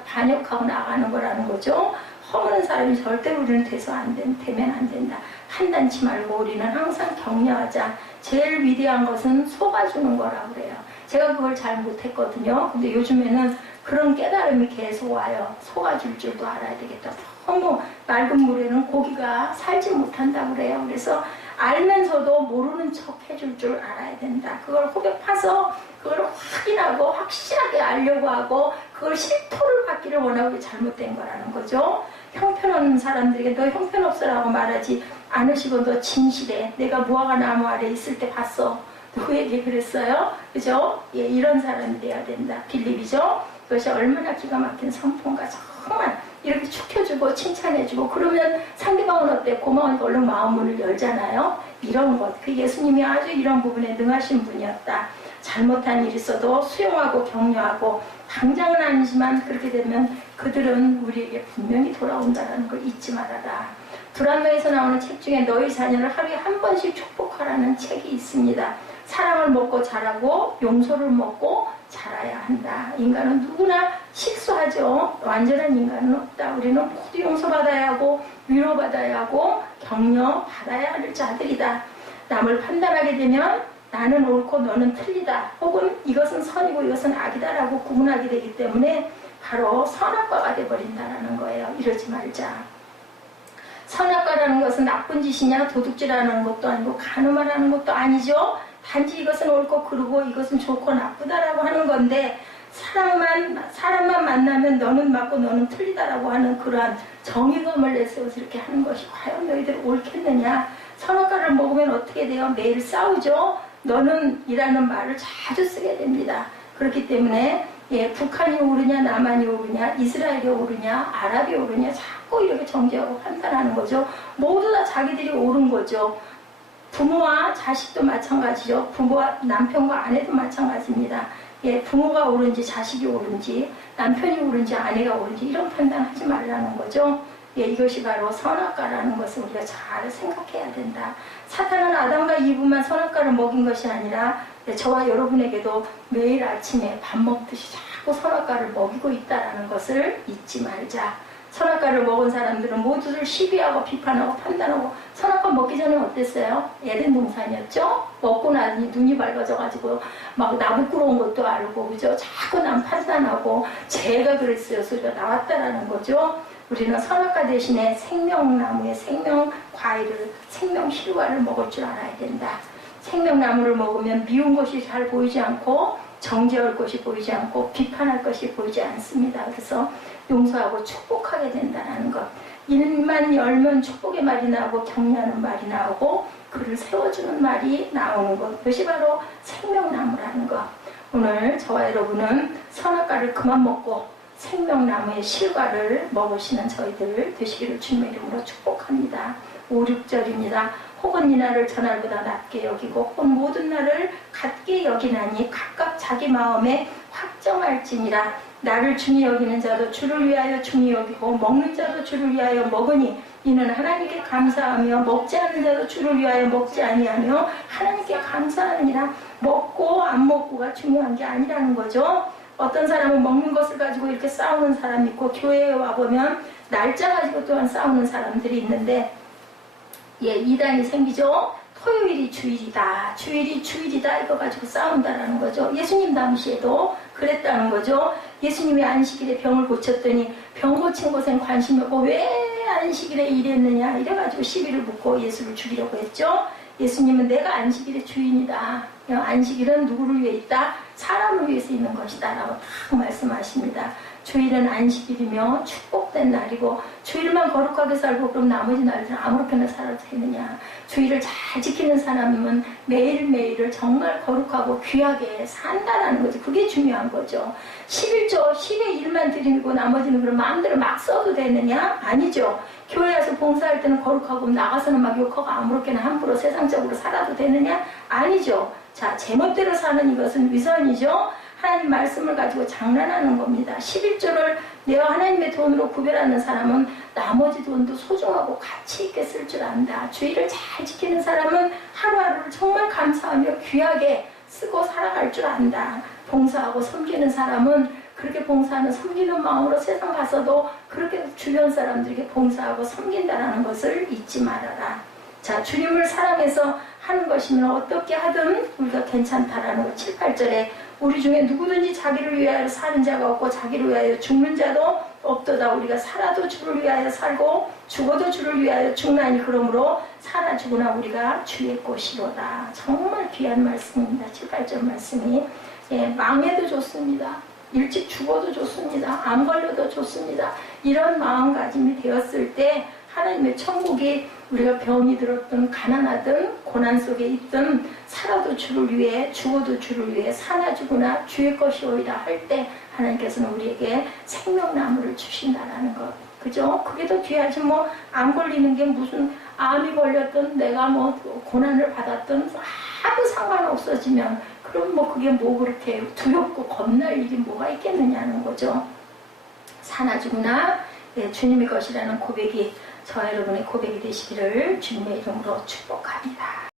반역하고 나가는 거라는 거죠. 허무는 사람이 절대 우리는 되면 안 된다. 판단치 말고 우리는 항상 격려하자. 제일 위대한 것은 속아주는 거라고 그래요. 제가 그걸 잘 못했거든요. 근데 요즘에는 그런 깨달음이 계속 와요. 속아줄 줄도 알아야 되겠다. 너무 맑은 물에는 고기가 살지 못한다고 그래요. 그래서 알면서도 모르는 척 해줄 줄 알아야 된다. 그걸 호벽 파서 그걸 확인하고 확실하게 알려고 하고 그걸 실토를 받기를 원하고 잘못된 거라는 거죠. 형편없는 사람들에게 너 형편없어라고 말하지 않으시고 너 진실해. 내가 무화과 나무 아래 있을 때 봤어. 누구에게 그랬어요? 그죠? 예, 이런 사람이 돼야 된다. 빌립이죠? 그것이 얼마나 기가 막힌 선포인가. 정말 이렇게 축혀주고 칭찬해주고 그러면 상대방은 어때? 고마우니까 얼른 마음문을 열잖아요. 이런 것. 그 예수님이 아주 이런 부분에 능하신 분이었다. 잘못한 일이 있어도 수용하고 격려하고 당장은 아니지만 그렇게 되면 그들은 우리에게 분명히 돌아온다는 걸 잊지 말아라. 두란노에서 나오는 책 중에 너희 자녀를 하루에 한 번씩 축복하라는 책이 있습니다. 사랑을 먹고 자라고 용서를 먹고 자라야 한다. 인간은 누구나 실수하죠. 완전한 인간은 없다. 우리는 모두 용서받아야 하고 위로받아야 하고 격려받아야 할 자들이다. 남을 판단하게 되면 나는 옳고 너는 틀리다. 혹은 이것은 선이고 이것은 악이다라고 구분하게 되기 때문에 바로 선악과가 돼버린다는 거예요. 이러지 말자. 선악과라는 것은 나쁜 짓이냐 도둑질하는 것도 아니고 간음하라는 것도 아니죠. 단지 이것은 옳고 그르고 이것은 좋고 나쁘다라고 하는 건데 사람만 만나면 너는 맞고 너는 틀리다라고 하는 그러한 정의감을 내세워서 이렇게 하는 것이 과연 너희들 옳겠느냐. 선악과를 먹으면 어떻게 돼요? 매일 싸우죠. 너는 이라는 말을 자주 쓰게 됩니다. 그렇기 때문에 예, 북한이 옳으냐 남한이 옳으냐 이스라엘이 옳으냐 아랍이 옳으냐 자꾸 이렇게 정죄하고 판단하는 거죠. 모두 다 자기들이 옳은 거죠. 부모와 자식도 마찬가지죠. 부모와 남편과 아내도 마찬가지입니다. 예, 부모가 옳은지 자식이 옳은지 남편이 옳은지 아내가 옳은지 이런 판단하지 말라는 거죠. 예, 이것이 바로 선악과라는 것을 우리가 잘 생각해야 된다. 사탄은 아담과 이브만 선악과를 먹인 것이 아니라 저와 여러분에게도 매일 아침에 밥 먹듯이 자꾸 선악과를 먹이고 있다는 것을 잊지 말자. 선악과를 먹은 사람들은 모두들 시비하고 비판하고 판단하고 선악과 먹기 전에 어땠어요? 에덴 동산이었죠? 먹고 나니 눈이 밝아져가지고 막 나 부끄러운 것도 알고 그죠? 자꾸 남 판단하고 제가 그랬어요 소리가 나왔다라는 거죠. 우리는 선악과 대신에 생명나무의 생명과일을 생명실과를 먹을 줄 알아야 된다. 생명나무를 먹으면 미운 것이 잘 보이지 않고 정죄할 것이 보이지 않고 비판할 것이 보이지 않습니다. 그래서 용서하고 축복하게 된다는 것. 일만 열면 축복의 말이 나오고 격려하는 말이 나오고 그를 세워주는 말이 나오는 것. 그것이 바로 생명나무라는 것. 오늘 저와 여러분은 선악과를 그만 먹고 생명나무의 실과를 먹으시는 저희들 되시기를 주님의 이름으로 축복합니다. 5, 6절입니다. 혹은 이 날을 저날보다 낮게 여기고 혹은 모든 날을 같게 여기나니 각각 자기 마음에 확정할지니라. 나를 중히 여기는 자도 주를 위하여 중히 여기고 먹는 자도 주를 위하여 먹으니 이는 하나님께 감사하며 먹지 않는 자도 주를 위하여 먹지 아니하며 하나님께 감사하느니라. 먹고 안 먹고가 중요한 게 아니라는 거죠. 어떤 사람은 먹는 것을 가지고 이렇게 싸우는 사람이 있고 교회에 와보면 날짜 가지고 또한 싸우는 사람들이 있는데 예, 이단이 생기죠. 토요일이 주일이다. 주일이 주일이다. 이거 가지고 싸운다라는 거죠. 예수님 당시에도 그랬다는 거죠. 예수님이 안식일에 병을 고쳤더니 병 고친 것엔 관심이 없고 왜 안식일에 일했느냐 이래가지고 시비를 붙고 예수를 죽이려고 했죠. 예수님은 내가 안식일의 주인이다. 안식일은 누구를 위해 있다? 사람을 위해서 있는 것이다 라고 딱 말씀하십니다. 주일은 안식일이며 축복된 날이고 주일만 거룩하게 살고 그럼 나머지 날들은 아무렇게나 살아도 되느냐. 주일을 잘 지키는 사람은 매일매일을 정말 거룩하고 귀하게 산다는 거죠. 그게 중요한 거죠. 11조 10의 1만 드리고 나머지는 그럼 마음대로 막 써도 되느냐? 아니죠. 교회 와서 봉사할 때는 거룩하고 나가서는 막 욕하고 아무렇게나 함부로 세상적으로 살아도 되느냐? 아니죠. 자, 제멋대로 사는 이것은 위선이죠. 하나님 말씀을 가지고 장난하는 겁니다. 11조를 내가 하나님의 돈으로 구별하는 사람은 나머지 돈도 소중하고 가치 있게 쓸 줄 안다. 주의를 잘 지키는 사람은 하루하루를 정말 감사하며 귀하게 쓰고 살아갈 줄 안다. 봉사하고 섬기는 사람은 그렇게 봉사하는 섬기는 마음으로 세상 가서도 그렇게 주변 사람들에게 봉사하고 섬긴다라는 것을 잊지 말아라. 자, 주님을 사랑해서 하는 것이면 어떻게 하든 우리가 괜찮다라는 거. 7, 8절에 우리 중에 누구든지 자기를 위하여 사는 자가 없고 자기를 위하여 죽는 자도 없도다. 우리가 살아도 주를 위하여 살고 죽어도 주를 위하여 죽나니 그러므로 살아 죽으나 우리가 주의 것이로다. 정말 귀한 말씀입니다. 7, 8절 말씀이. 예, 망해도 좋습니다. 일찍 죽어도 좋습니다. 암 걸려도 좋습니다. 이런 마음가짐이 되었을 때 하나님의 천국이 우리가 병이 들었든 가난하든 고난 속에 있든 살아도 주를 위해 죽어도 주를 위해 사나 죽으나 주의 것이오이다 할 때 하나님께서는 우리에게 생명나무를 주신다라는 것. 그죠? 그게 더 귀하지. 뭐 암 걸리는 게 무슨 암이 걸렸든 내가 뭐 고난을 받았든 아무 상관없어지면 그럼 뭐 그게 뭐 그렇게 두렵고 겁날 일이 뭐가 있겠느냐는 거죠. 사나 죽으나 예, 주님의 것이라는 고백이 저와 여러분의 고백이 되시기를 주님의 이름으로 축복합니다.